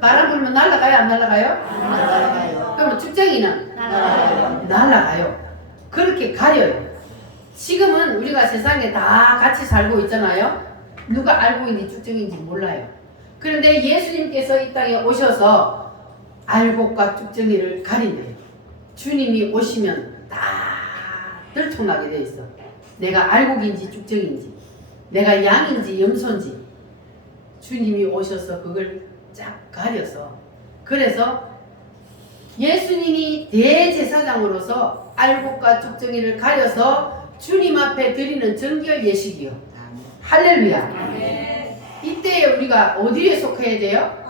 바람 불면 날아가요? 안 날아가요? 그러면 쭉정이는 날아가요. 그렇게 가려요. 지금은 우리가 세상에 다 같이 살고 있잖아요. 누가 알곡인지 쭉정인지 몰라요. 그런데 예수님께서 이 땅에 오셔서 알곡과 쭉정이를 가린대요. 주님이 오시면 다 들통나게 돼 있어. 내가 알곡인지 쭉정인지, 내가 양인지 염소인지, 주님이 오셔서 그걸 쫙 가려서, 그래서 예수님이 대제사장으로서 알곡과 쭉정이를 가려서 주님 앞에 드리는 정결 예식이요. 할렐루야. 이때에 우리가 어디에 속해야 돼요?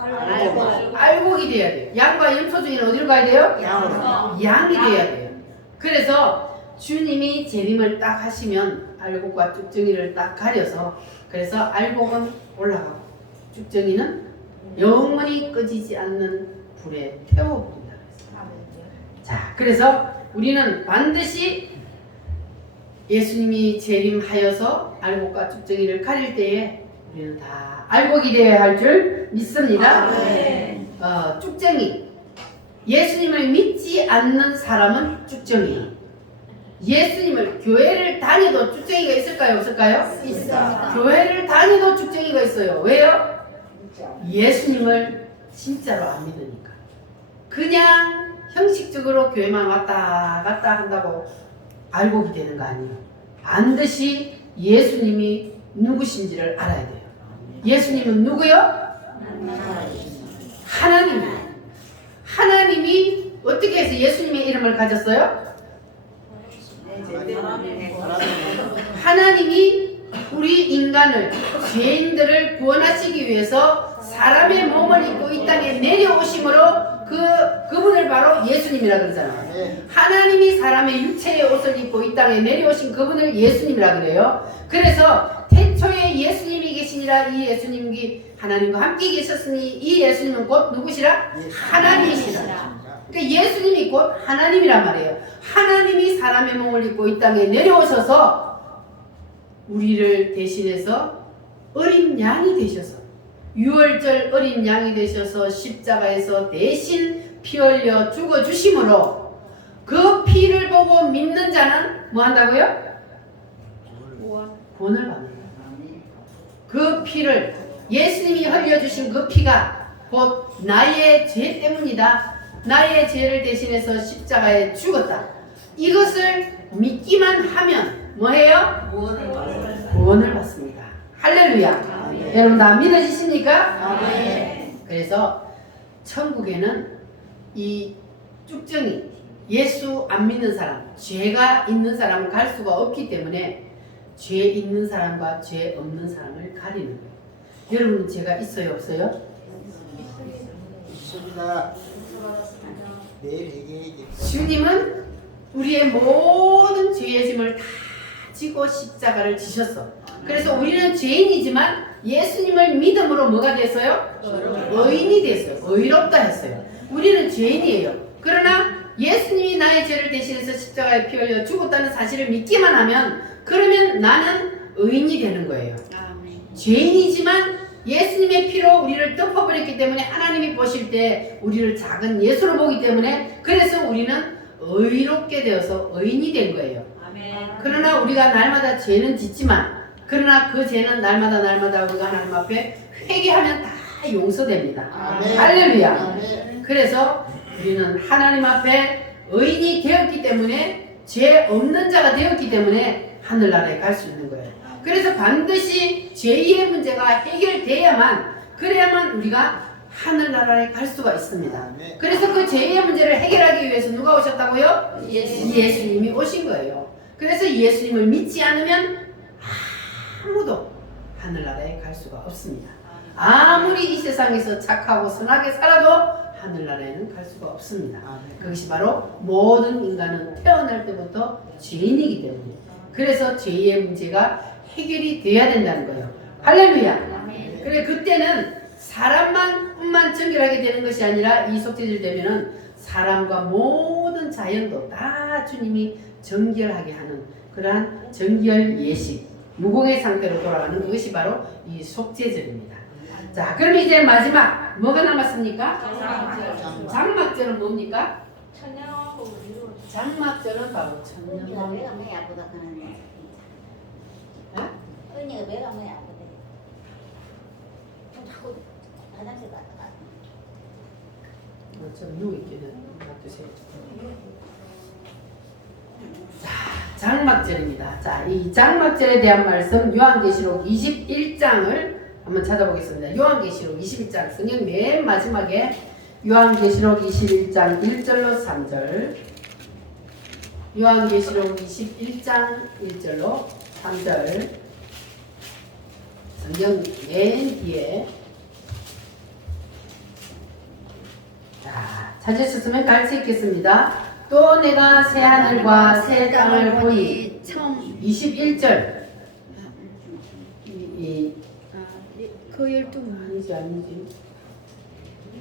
알곡이 돼야 돼요. 양과 염소 중에는 어디로 가야 돼요? 양이 돼야 돼요. 그래서 주님이 재림을 딱 하시면 알곡과 쭉정이를 딱 가려서, 그래서 알곡은 올라가고 쭉정이는 영원히 꺼지지 않는 불에 태워봅니다. 자, 그래서 우리는 반드시 예수님이 재림하여서 알곡과 쭉정이를 가릴 때에 우리는 다 알곡이 되어야 할 줄 믿습니다. 쭉정이, 예수님을 믿지 않는 사람은 쭉정이. 예수님을, 교회를 다녀도 쭉정이가 있을까요? 없을까요? 있습니다. 교회를 다녀도 쭉정이가 있어요. 왜요? 예수님을 진짜로 안 믿으니까. 그냥 형식적으로 교회만 왔다 갔다 한다고 알곡이 되는 거 아니에요. 반드시 예수님이 누구신지를 알아야 돼요. 예수님은 누구요? 하나님이 어떻게 해서 예수님의 이름을 가졌어요? 하나님이 우리 인간을, 죄인들을 구원하시기 위해서 사람의 몸을 입고 이 땅에 내려오심으로 그분을 바로 예수님이라 그러잖아요. 하나님이 사람의 유체의 옷을 입고 이 땅에 내려오신 그분을 예수님이라 그래요. 그래서 태초에 예수님이 계시니라. 이 예수님이 하나님과 함께 계셨으니 이 예수님은 곧 누구시라? 하나님이시라. 그러니까 예수님이 곧 하나님이란 말이에요. 하나님이 사람의 몸을 입고 이 땅에 내려오셔서 우리를 대신해서 어린 양이 되셔서, 유월절 어린 양이 되셔서 십자가에서 대신 피 흘려 죽어주심으로 그 피를 보고 믿는 자는 뭐 한다고요? 구원을 받는다. 그 피를, 예수님이 흘려주신 그 피가 곧 나의 죄 때문이다. 나의 죄를 대신해서 십자가에 죽었다. 이것을 믿기만 하면 뭐해요? 구원을 받습니다. 할렐루야. 여러분 다 믿어지십니까? 그래서 천국에는 이 쭉정이, 예수 안 믿는 사람, 죄가 있는 사람은 갈 수가 없기 때문에 죄 있는 사람과 죄 없는 사람을 가리는 거예요. 여러분은 죄가 있어요, 없어요? 있습니다. 내일 얘기해야겠다. 주님은 우리의 모든 죄의 짐을 다 지고 십자가를 지셨어. 그래서 우리는 죄인이지만 예수님을 믿음으로 뭐가 됐어요? 의인이 됐어요. 의롭다 했어요. 우리는 죄인이에요. 그러나 예수님이 나의 죄를 대신해서 십자가에 피 흘려 죽었다는 사실을 믿기만 하면 그러면 나는 의인이 되는 거예요. 죄인이지만 예수님의 피로 우리를 덮어버렸기 때문에 하나님이 보실 때 우리를 작은 예수로 보기 때문에 그래서 우리는 의롭게 되어서 의인이 된 거예요. 그러나 우리가 날마다 죄는 짓지만 그러나 그 죄는 날마다 우리가 하나님 앞에 회개하면 다 용서됩니다. 아멘. 할렐루야. 아멘. 그래서 우리는 하나님 앞에 의인이 되었기 때문에 죄 없는 자가 되었기 때문에 하늘나라에 갈 수 있는 거예요. 그래서 반드시 죄의 문제가 해결돼야만 그래야만 우리가 하늘나라에 갈 수가 있습니다. 아멘. 그래서 그 죄의 문제를 해결하기 위해서 누가 오셨다고요? 예수님. 예수님이 오신 거예요. 그래서 예수님을 믿지 않으면 아무도 하늘나라에 갈 수가 없습니다. 아무리 이 세상에서 착하고 선하게 살아도 하늘나라에는 갈 수가 없습니다. 그것이 바로 모든 인간은 태어날 때부터 죄인이기 때문에 그래서 죄의 문제가 해결이 돼야 된다는 거예요. 할렐루야. 그래 그때는 사람만뿐만 정결하게 되는 것이 아니라 이 속죄절 되면은 사람과 모든 자연도 다 주님이 정결하게 하는 그러한 정결 예식 무공의 상태로 돌아가는 그것이 바로 이 속죄절입니다. 자, 그럼 이제 마지막 뭐가 남았습니까? 장막절은 뭡니까? 장막절은 바로 천년왕국. 내가 뭐 아프다 그러네. 언니가 내가 뭐 아프대. 자꾸 화장실 갔다가. 좀 누워있기는 놔두세요. 자, 장막절입니다. 자, 이 장막절에 대한 말씀 요한계시록 21장을 한번 찾아보겠습니다. 요한계시록 21장 성경 맨 마지막에 요한계시록 21장 1절로 3절 요한계시록 21장 1절로 3절 성경 맨 뒤에 자, 찾으셨으면 같이 읽겠습니다. 또 내가 새 하늘과 새 땅을 보니 21절 그 12문 아니지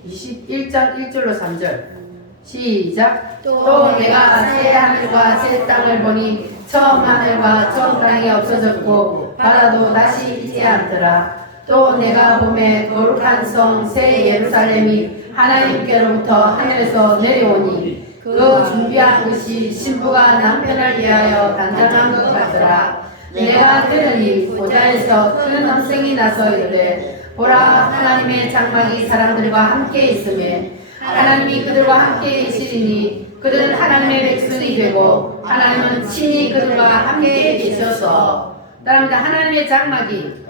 21장 1절로 3절 시작 또 내가 새 하늘과 새 땅을 보니 처음 하늘과 처음 땅이 없어졌고 바다도 다시 있지 않더라. 또 내가 보매 거룩한 성 새 예루살렘이 하나님께로부터 하늘에서 내려오니 그 준비한 것이 신부가 남편을 위하여 단장한 것 같더라. 내가 들으니 보좌에서 큰 음성이 나서 이르되 보라 하나님의 장막이 사람들과 함께 있으며 하나님이 그들과 함께 계시리니 그들은 하나님의 백성이 되고 하나님은 친히 그들과 함께 계셔서 따라합니다. 하나님의 장막이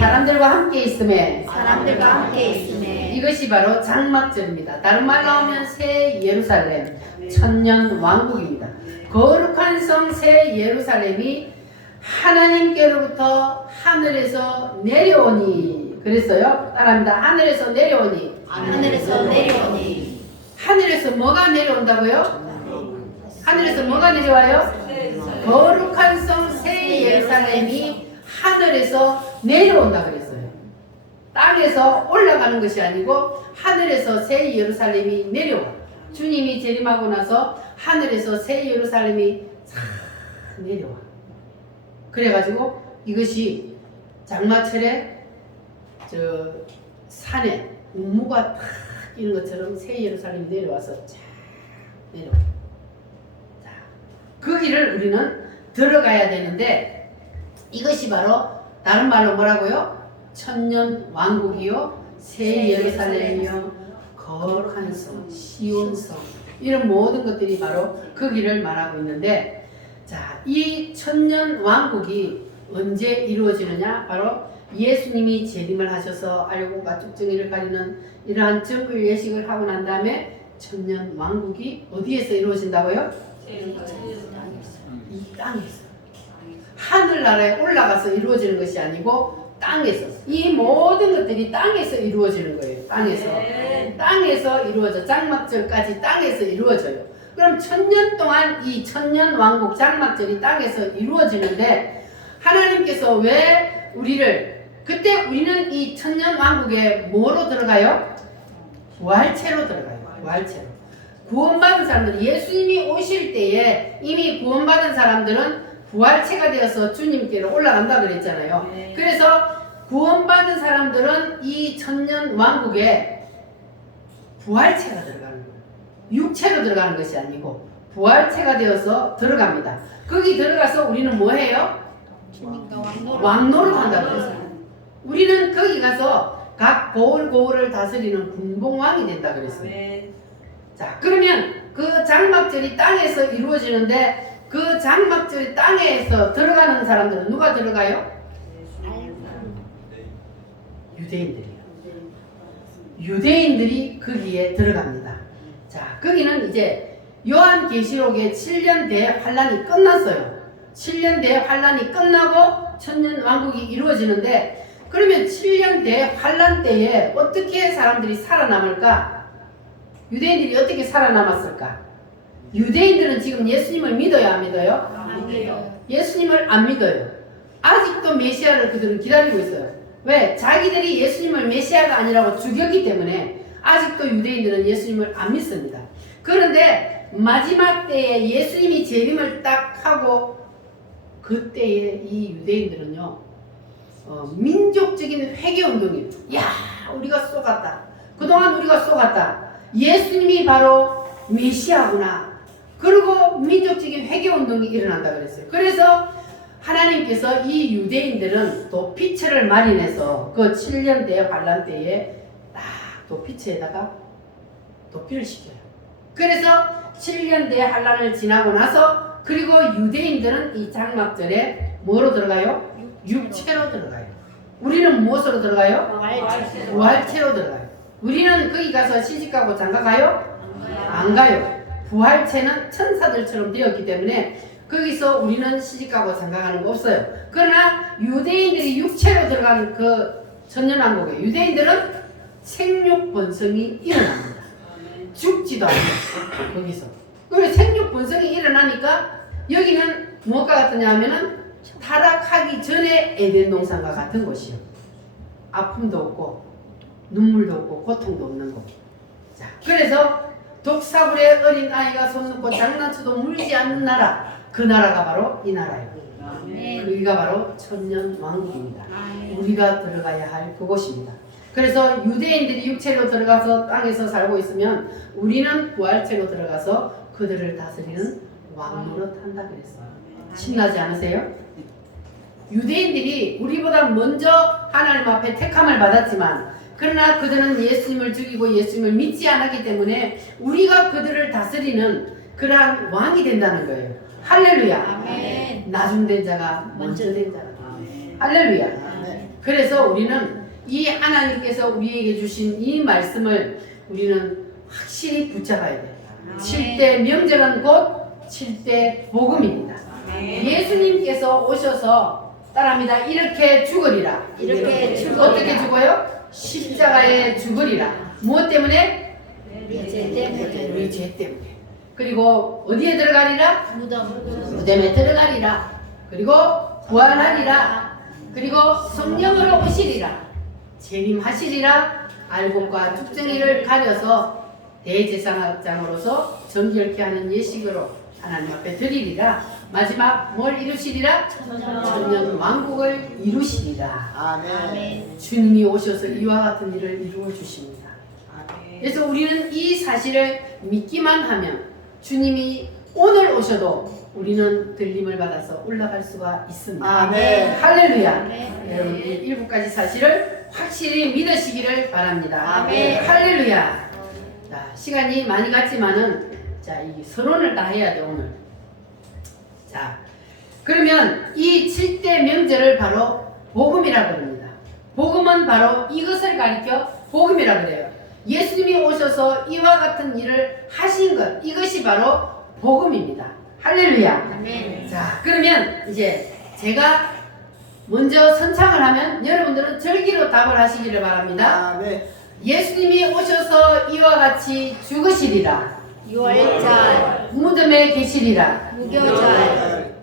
사람들과 함께 있음에 이것이 바로 장막절입니다. 다른 말로 하면 새 예루살렘 천년 왕국입니다. 거룩한 성 새 예루살렘이 하나님께로부터 하늘에서 내려오니 그랬어요. 따라합니다. 하늘에서 내려오니 하늘에서 뭐가 내려온다고요? 하늘에서 뭐가 내려와요? 거룩한 성 새 예루살렘이 하늘에서 내려온다 그랬어요. 땅에서 올라가는 것이 아니고 하늘에서 새 예루살렘이 내려와. 주님이 재림하고 나서 하늘에서 새 예루살렘이 싹 내려와. 그래가지고 이것이 장마철에 저 산에 운무가 탁 끼는 것처럼 새 예루살렘이 내려와서 쫙 내려와. 자, 그 길을 우리는 들어가야 되는데 이것이 바로 다른 말로 뭐라고요? 천년 왕국이요 새 예루살렘이요 거룩한 성 시온성 이런 모든 것들이 바로 그 길을 말하고 있는데 자, 이 천년 왕국이 언제 이루어지느냐? 바로 예수님이 재림을 하셔서 알곡과 쭉정이를 가리는 이러한 정글 예식을 하고 난 다음에 천년 왕국이 어디에서 이루어진다고요? 이 땅에서. 하늘나라에 올라가서 이루어지는 것이 아니고 땅에서. 이 모든 것들이 땅에서 이루어지는 거예요. 땅에서 이루어져. 장막절까지 땅에서 이루어져요. 그럼 천년 동안 이 천년 왕국 장막절이 땅에서 이루어지는데 하나님께서 왜 우리를 그때 우리는 이 천년 왕국에 뭐로 들어가요? 부활체로 들어가요. 부활체로. 구원받은 사람들, 예수님이 오실 때에 이미 구원받은 사람들은 부활체가 되어서 주님께로 올라간다 그랬잖아요. 네. 그래서 구원받은 사람들은 이 천년 왕국에 부활체가 들어가는 거예요. 육체로 들어가는 것이 아니고 부활체가 되어서 들어갑니다. 거기 들어가서 우리는 뭐 해요? 주님과 왕노릇. 왕노릇 한다고 그랬어요. 우리는 거기 가서 각 고을고을을 다스리는 군봉왕이 된다 그랬어요. 아멘. 자, 그러면 그 장막절이 땅에서 이루어지는데 그 장막절이 땅에서 들어가는 사람들은 누가 들어가요? 유대인들이요. 유대인들이 거기에 들어갑니다. 자, 거기는 이제 요한계시록의 7년 대환란이 끝났어요. 7년 대환란이 끝나고 천년 왕국이 이루어지는데 그러면 7년 대환란 때에 어떻게 사람들이 살아남을까? 유대인들이 어떻게 살아남았을까? 유대인들은 지금 예수님을 믿어요, 안 믿어요? 안 믿어요. 예수님을 안 믿어요. 아직도 메시아를 그들은 기다리고 있어요. 왜? 자기들이 예수님을 메시아가 아니라고 죽였기 때문에 아직도 유대인들은 예수님을 안 믿습니다. 그런데 마지막 때에 예수님이 재림을 딱 하고 그때에 이 유대인들은요 민족적인 회개운동이에요. 야, 우리가 속았다. 그동안 우리가 속았다. 예수님이 바로 메시아구나. 그리고 민족적인 회개운동이 일어난다 그랬어요. 그래서 하나님께서 이 유대인들은 도피처를 마련해서 그 7년 대환란 때에 딱 도피처에다가 도피를 시켜요. 그래서 7년 대환란을 지나고 나서 그리고 유대인들은 이 장막절에 뭐로 들어가요? 육체로 들어가요. 우리는 무엇으로 들어가요? 부활체로 들어가요. 우리는 거기 가서 시집가고 장가가요? 안 가요. 부활체는 천사들처럼 되었기 때문에 거기서 우리는 시집가고 장가가는 거 없어요. 그러나 유대인들이 육체로 들어가는 그 천년왕국에 유대인들은 생육 번성이 일어납니다. 죽지도 않아요. 거기서. 그리고 생육 번성이 일어나니까 여기는 무엇과 같으냐 하면은 타락하기 전에 에덴 동산과 같은 곳이요. 아픔도 없고 눈물도 없고 고통도 없는 곳. 자, 그래서 독사불의 어린 아이가 손 놓고 장난쳐도 물지 않는 나라, 그 나라가 바로 이 나라예요. 여기가 바로 천년 왕국입니다. 우리가 들어가야 할 그곳입니다. 그래서 유대인들이 육체로 들어가서 땅에서 살고 있으면 우리는 부활체로 들어가서 그들을 다스리는 왕노릇 한다 그랬어요. 신나지 않으세요? 유대인들이 우리보다 먼저 하나님 앞에 택함을 받았지만 그러나 그들은 예수님을 죽이고 예수님을 믿지 않았기 때문에 우리가 그들을 다스리는 그러한 왕이 된다는 거예요. 할렐루야. 아멘. 나중된 자가 먼저 된 자라. 할렐루야. 그래서 우리는 이 하나님께서 우리에게 주신 이 말씀을 우리는 확실히 붙잡아야 돼요. 7대 명절은 곧 7대 복음입니다. 예수님께서 오셔서 따라합니다. 이렇게 죽으리라. 이렇게 죽으리라. 어떻게 죽어요? 십자가에 죽으리라. 무엇 때문에? 우리 죄 때문에. 우리 죄 때문에. 그리고 어디에 들어가리라? 무덤에 들어가리라. 그리고 부활하리라. 그리고 성령으로 오시리라. 재림하시리라. 알곡과 죽정이를 가려서 대제사장으로서 정결케 하는 예식으로 하나님 앞에 드리리라. 마지막 뭘 이루시리라? 천년 왕국을 이루시리라. 아멘. 주님이 오셔서 이와 같은 일을 이루어 주십니다. 그래서 우리는 이 사실을 믿기만 하면 주님이 오늘 오셔도 우리는 들림을 받아서 올라갈 수가 있습니다. 아멘. 할렐루야. 아멘. 여러분 이 7가지 사실을 확실히 믿으시기를 바랍니다. 아멘. 할렐루야. 자, 시간이 많이 갔지만은 자, 이 서론을 다 해야 돼 오늘. 자, 그러면 이 7대 명절을 바로 복음이라고 합니다. 복음은 바로 이것을 가리켜 복음이라고 그래요. 예수님이 오셔서 이와 같은 일을 하신 것, 이것이 바로 복음입니다. 할렐루야. 아멘. 자, 그러면 이제 제가 먼저 선창을 하면 여러분들은 절기로 답을 하시기를 바랍니다. 아멘. 예수님이 오셔서 이와 같이 죽으시리라. 유월절, 무덤에 계시리라. 무교절,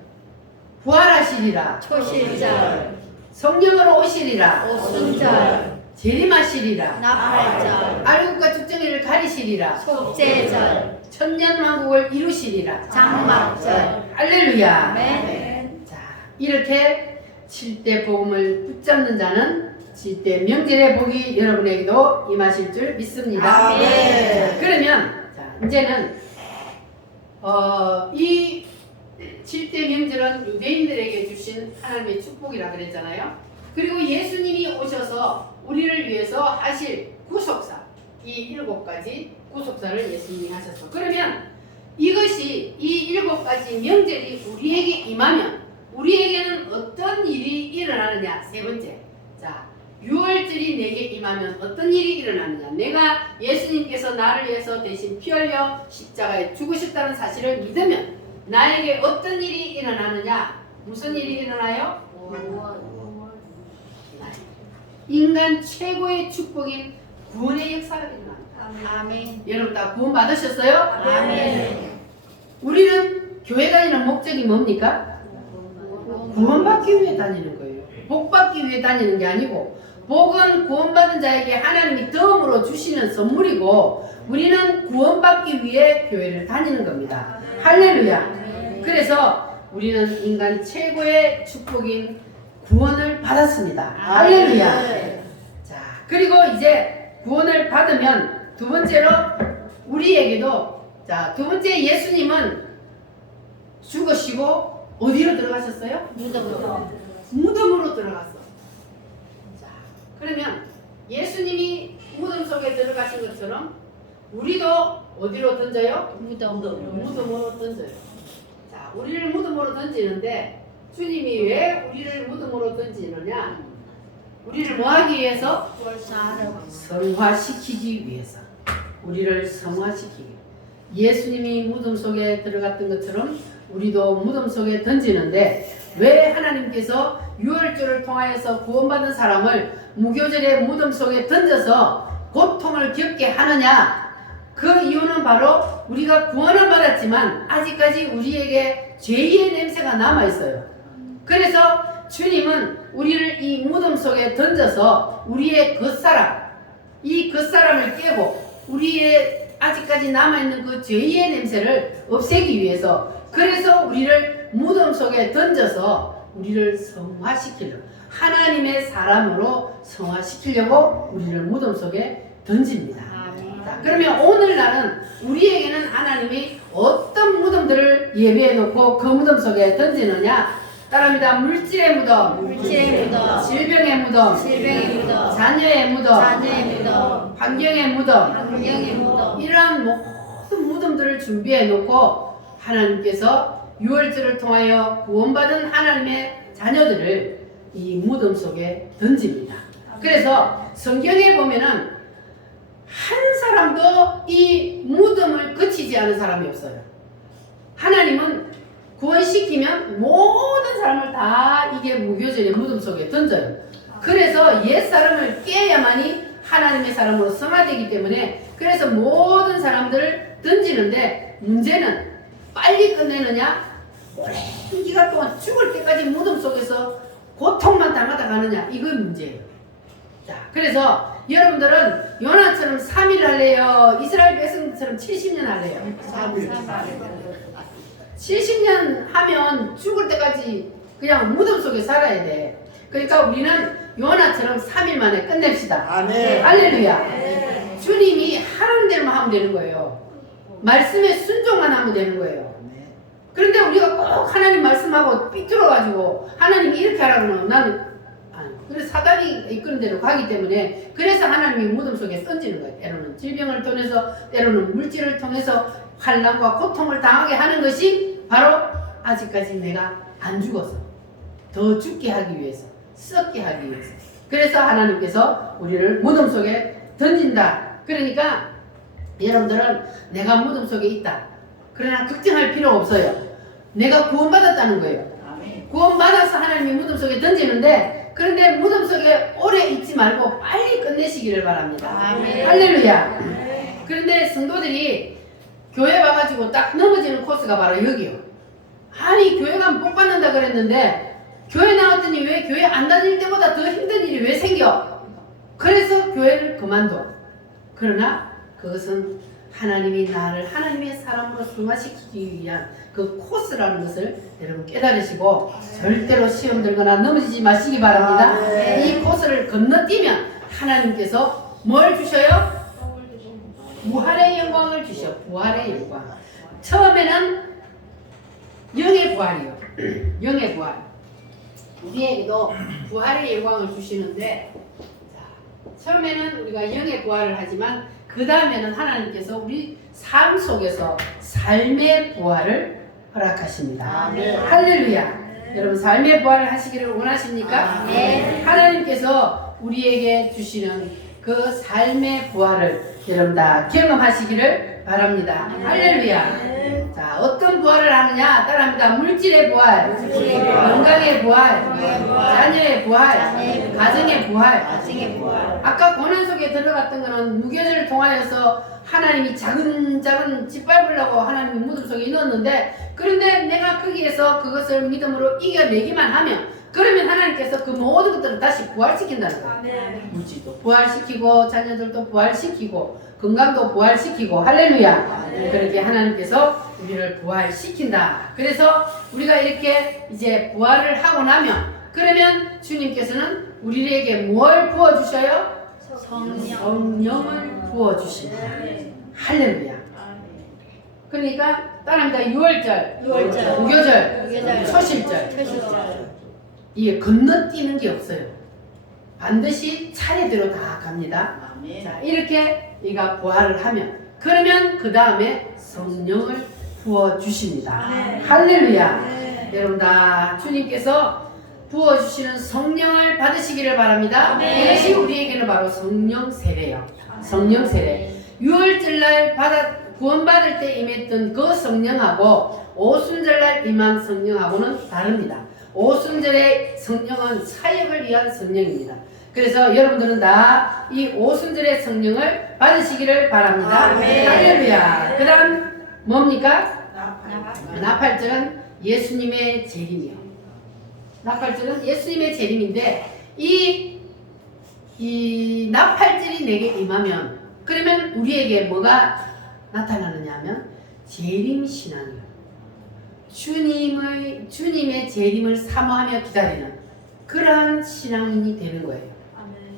부활하시리라. 초실절, 성령으로 오시리라. 오순절, 재림하시리라. 나팔절, 알곡과 석정이를 가리시리라. 속죄절, 천년왕국을 이루시리라. 장막절. 할렐루야. 아멘. 자, 이렇게 7대 복음을 붙잡는 자는 7대 명절의 복이 여러분에게도 임하실 줄 믿습니다. 아멘. 그러면 자, 이제는 이 7대 명절은 유대인들에게 주신 하나님의 축복이라 그랬잖아요. 그리고 예수님이 오셔서 우리를 위해서 하실 구속사, 이 7가지 구속사를 예수님이 하셨어. 그러면 이것이 이 7가지 명절이 우리에게 임하면 우리에게는 어떤 일이 일어나느냐? 세 번째, 자, 6월절이 내게 임하면 어떤 일이 일어나느냐? 내가 예수님께서 나를 위해서 대신 피 흘려 십자가에 죽으셨다는 사실을 믿으면 나에게 어떤 일이 일어나느냐? 무슨 일이 일어나요? 인간 최고의 축복인 구원의 역사가 일어납니다. 아멘. 여러분 다 구원 받으셨어요? 아멘. 우리는 교회 다니는 목적이 뭡니까? 구원받기 위해 다니는 거예요. 복 받기 위해 다니는 게 아니고, 복은 구원받은 자에게 하나님이 덤으로 주시는 선물이고, 우리는 구원받기 위해 교회를 다니는 겁니다. 할렐루야. 그래서 우리는 인간 최고의 축복인 구원을 받았습니다. 할렐루야. 자, 그리고 이제 구원을 받으면 두 번째로 우리에게도, 자, 두 번째 예수님은 죽으시고 어디로 들어가셨어요? 무덤으로. 무덤으로 들어갔어. 자, 그러면 예수님이 무덤 속에 들어가신 것처럼 우리도 어디로 던져요? 무덤으로. 무덤으로 던져요. 자, 우리를 무덤으로 던지는데 주님이 왜 우리를 무덤으로 던지느냐? 우리를 뭐 하기 위해서? 성화시키기 위해서. 우리를 성화시키기. 예수님이 무덤 속에 들어갔던 것처럼 우리도 무덤 속에 던지는데, 왜 하나님께서 유월절을 통하여서 구원받은 사람을 무교절의 무덤 속에 던져서 고통을 겪게 하느냐? 그 이유는 바로 우리가 구원을 받았지만 아직까지 우리에게 죄의 냄새가 남아있어요. 그래서 주님은 우리를 이 무덤 속에 던져서 우리의 겉사람, 이 겉사람을 깨고 우리의 아직까지 남아있는 그 죄의 냄새를 없애기 위해서, 그래서 우리를 무덤 속에 던져서 우리를 성화시키려고, 하나님의 사람으로 성화시키려고 우리를 무덤 속에 던집니다. 자, 그러면 오늘날은 우리에게는 하나님이 어떤 무덤들을 예배해 놓고 그 무덤 속에 던지느냐? 따라합니다. 물질의 무덤, 물질의 무덤, 질병의 무덤, 질병의 무덤, 자녀의 무덤, 자녀의 무덤, 환경의 무덤, 환경의 무덤. 이러한 모든 무덤들을 준비해 놓고 하나님께서 유월절을 통하여 구원받은 하나님의 자녀들을 이 무덤 속에 던집니다. 그래서 성경에 보면은 한 사람도 이 무덤을 거치지 않은 사람이 없어요. 하나님은 구원시키면 모든 사람을 다 이게 무교절의 무덤 속에 던져요. 그래서 옛 사람을 깨야만이 하나님의 사람으로 성화되기 때문에, 그래서 모든 사람들을 던지는데, 문제는 빨리 끝내느냐, 오랜 기간 동안 죽을 때까지 무덤 속에서 고통만 당하다 가느냐, 이거 문제예요. 자, 그래서 여러분들은 요나처럼 3일 할래요? 이스라엘 백성처럼 70년 할래요? 70년 하면 죽을 때까지 그냥 무덤 속에 살아야 돼. 그러니까 우리는 요나처럼 3일 만에 끝냅시다. 아멘. 할렐루야. 주님이 하라는 대로만 하면 되는 거예요. 말씀에 순종만 하면 되는 거예요. 그런데 우리가 꼭 하나님 말씀하고 삐뚤어가지고 하나님이 이렇게 하라고 하면 나는 그래서 사단이 이끄는 대로 가기 때문에, 그래서 하나님이 무덤 속에 던지는 거예요. 때로는 질병을 통해서, 때로는 물질을 통해서 환난과 고통을 당하게 하는 것이 바로 아직까지 내가 안 죽어서 더 죽게 하기 위해서, 썩게 하기 위해서. 그래서 하나님께서 우리를 무덤 속에 던진다. 그러니까 여러분들은 내가 무덤 속에 있다, 그러나 걱정할 필요 없어요. 내가 구원받았다는 거예요. 구원받아서 하나님이 무덤 속에 던지는데, 그런데 무덤 속에 오래 있지 말고 빨리 끝내시기를 바랍니다. 아멘. 할렐루야. 그런데 성도들이 교회 와가지고 딱 넘어지는 코스가 바로 여기요. 아니, 교회 가면 복 받는다 그랬는데 교회 나왔더니 왜 교회 안 다닐 때보다 더 힘든 일이 왜 생겨? 그래서 교회를 그만둬. 그러나 그것은 하나님이 나를 하나님의 사람으로 승화시키기 위한 그 코스라는 것을 여러분 깨달으시고 절대로 시험 들거나 넘어지지 마시기 바랍니다. 이 코스를 건너뛰면 하나님께서 뭘 주셔요? 부활의 영광을 주셔. 부활의 영광. 처음에는 영의 부활이요. 영의 부활. 우리에게도 부활의 영광을 주시는데, 자, 처음에는 우리가 영의 부활을 하지만 그 다음에는 하나님께서 우리 삶 속에서 삶의 부활을 허락하십니다. 아멘. 할렐루야. 여러분 삶의 부활을 하시기를 원하십니까? 아멘. 하나님께서 우리에게 주시는 그 삶의 부활을 여러분 다 경험하시기를 바랍니다. 할렐루야. 자, 어떤 부활을 하느냐? 따라합니다. 물질의 부활, 물질의 부활, 건강의 부활, 건강의 부활, 자녀의 부활, 자녀의 부활, 가정의 부활. 가정의 부활. 아까 고난 속에 들어갔던 거는 무교절을 통하여서 하나님이 작은 짓밟으려고 하나님이 무덤 속에 넣었는데, 그런데 내가 거기에서 그것을 믿음으로 이겨내기만 하면, 그러면 하나님께서 그 모든 것들을 다시 부활시킨다는 거예요. 물질도 부활시키고 자녀들도 부활시키고 건강도 부활시키고 할렐루야. 그렇게 하나님께서 우리를 부활시킨다. 그래서 우리가 이렇게 이제 부활을 하고 나면, 그러면 주님께서는 우리에게 뭘 부어주셔요? 성령을 부어주신다. 할렐루야. 그러니까 따라합니다. 6월절, 유월절, 무교절, 무교절, 초실절, 초실절. 이게 건너뛰는 게 없어요. 반드시 차례대로 다 갑니다. 자, 이렇게 우리가 부활을 하면, 그러면 그 다음에 성령을 부어주십니다. 할렐루야. 여러분 다 주님께서 부어주시는 성령을 받으시기를 바랍니다. 이것이 우리에게는 바로 성령 세례요. 성령 세례. 6월절날 구원받을 때 임했던 그 성령하고 오순절날 임한 성령하고는 다릅니다. 오순절의 성령은 사역을 위한 성령입니다. 그래서 여러분들은 다 이 오순절의 성령을 받으시기를 바랍니다. 할렐루야. 그 다음 뭡니까? 나팔절은 예수님의 재림이요. 나팔절은 예수님의 재림인데, 이 나팔절이 내게 임하면, 그러면 우리에게 뭐가 나타나느냐 하면 재림신앙이요. 주님의 재림을 사모하며 기다리는 그러한 신앙인이 되는 거예요.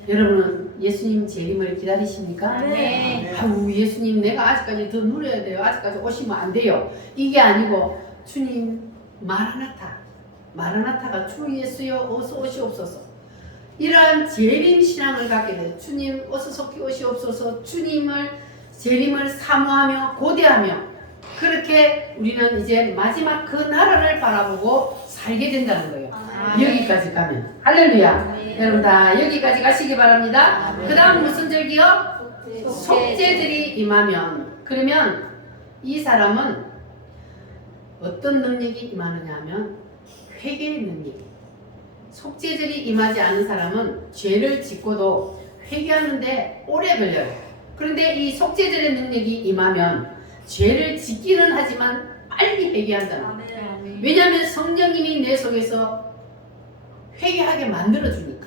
여러분은 예수님 재림을 기다리십니까? 네. 아우, 예수님 내가 아직까지 더 누려야 돼요. 아직까지 오시면 안 돼요. 이게 아니고 주님 마라나타가 주 예수여 어서 오시옵소서. 이러한 재림 신앙을 갖게 돼요. 주님 어서 속히 오시옵소서. 주님을 재림을 사모하며 고대하며, 그렇게 우리는 이제 마지막 그 나라를 바라보고 살게 된다는 거예요. 여기까지 가면. 할렐루야. 여러분 다 여기까지 가시기 바랍니다. 그 다음 무슨 절기요? 속죄들이 임하면, 그러면 이 사람은 어떤 능력이 임하느냐 하면 회개의 능력이. 속죄들이 임하지 않은 사람은 죄를 짓고도 회개하는데 오래 걸려요. 그런데 이 속죄절의 능력이 임하면 죄를 짓기는 하지만 빨리 회개한다는 거예요. 왜냐하면 성령님이 내 속에서 회개하게 만들어주니까.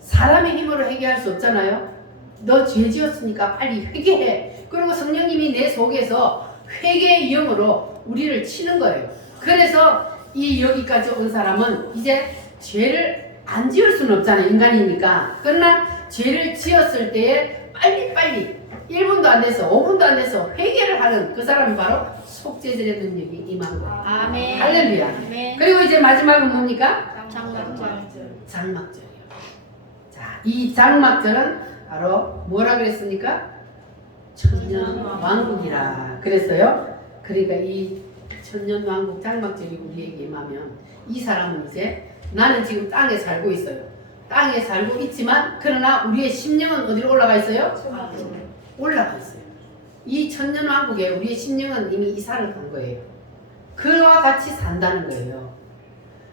사람의 힘으로 회개할 수 없잖아요. 너 죄 지었으니까 빨리 회개해. 그리고 성령님이 내 속에서 회개의 영으로 우리를 치는 거예요. 그래서 이 여기까지 온 사람은 이제 죄를 안 지을 수는 없잖아요. 인간이니까. 그러나 죄를 지었을 때에 빨리 1분도 안 돼서 5분도 안 돼서 회개를 하는 그 사람이 바로 속죄절의 능력이 임한 거예요. 아멘. 할렐루야. 아멘. 그리고 이제 마지막은 뭡니까? 장막절이요. 자, 이 장막절은 바로 뭐라 그랬습니까? 천년왕국이라 그랬어요. 그러니까 이 천년왕국 장막절이 우리에게 임하면, 이 사람은 이제 나는 지금 땅에 살고 있어요. 땅에 살고 있지만 그러나 우리의 심령은 어디로 올라가 있어요? 올라가 있어요. 이 천년왕국에 우리의 심령은 이미 이사를 간 거예요. 그와 같이 산다는 거예요.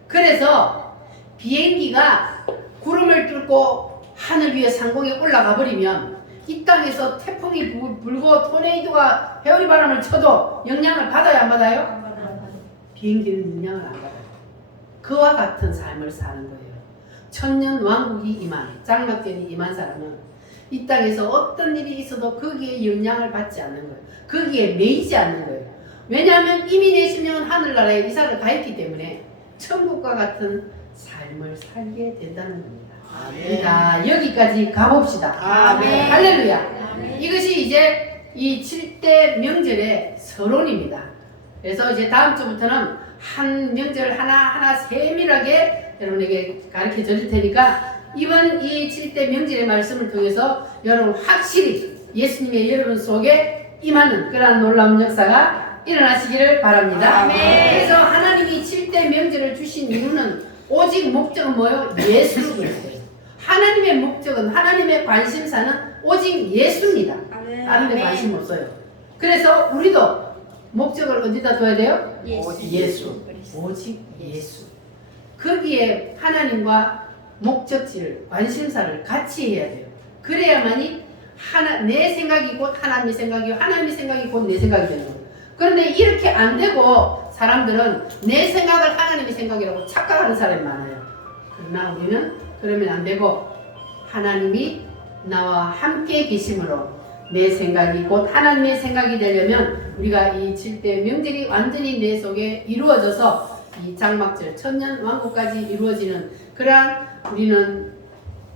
그래서 비행기가 구름을 뚫고 하늘 위에 상공에 올라가 버리면 이 땅에서 태풍이 불고 토네이도가 회오리 바람을 쳐도 영향을 받아요, 안 받아요? 비행기는 영향을 안 받아요. 그와 같은 삶을 사는 거예요. 천년 왕국이 임한, 장막절이 임한 사람은 이 땅에서 어떤 일이 있어도 거기에 영향을 받지 않는 거예요. 거기에 매이지 않는 거예요. 왜냐하면 이미 내 심령은 하늘나라에 이사를 가 있기 때문에 천국과 같은 삶을 살게 된다는 겁니다. 자, 여기까지 가봅시다. 아멘. 할렐루야. 아멘. 이것이 이제 이 7대 명절의 서론입니다. 그래서 이제 다음 주부터는 한 명절 하나하나 세밀하게 여러분에게 가르쳐 드릴 테니까 이번 이 7대 명절의 말씀을 통해서 여러분 확실히 예수님의 여러분 속에 임하는 그러한 놀라운 역사가 일어나시기를 바랍니다. 아멘. 그래서 하나님이 7대 명절을 주신 이유는 오직 목적은 뭐예요? 예수 그리스도예요. 하나님의 목적은 하나님의 관심사는 오직 예수입니다. 아멘. 다른 데 관심 없어요. 그래서 우리도 목적을 어디다 둬야 돼요? 예수. 오직 예수. 거기에 하나님과 목적지를 관심사를 같이 해야 돼요. 그래야만이 내 생각이 곧 하나님의 생각이고 하나님의 생각이 곧 내 생각이 되는 거예요. 그런데 이렇게 안 되고 사람들은 내 생각을 하나님의 생각이라고 착각하는 사람이 많아요. 그러나 우리는 그러면 안 되고 하나님이 나와 함께 계심으로 내 생각이 곧 하나님의 생각이 되려면 우리가 이 7대 명절이 완전히 내 속에 이루어져서 이 장막절 천년 왕국까지 이루어지는 그러한 우리는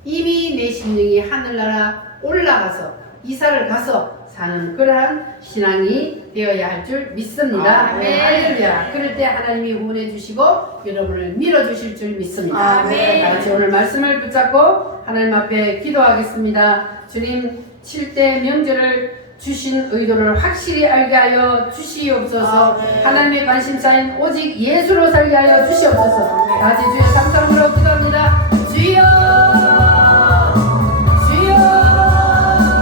이미 내 심령이 하늘나라 올라가서 이사를 가서 사는 그러한 신앙이 되어야 할 줄 믿습니다. 아멘. 할렐루야. 그럴 때 하나님이 후원해 주시고 여러분을 밀어주실 줄 믿습니다. 아멘. 다 같이 오늘 말씀을 붙잡고 하나님 앞에 기도하겠습니다. 주님 7대 명절을 주신 의도를 확실히 알게 하여 주시옵소서. 아멘. 하나님의 관심사인 오직 예수로 살게 하여 주시옵소서. 다 같이 주여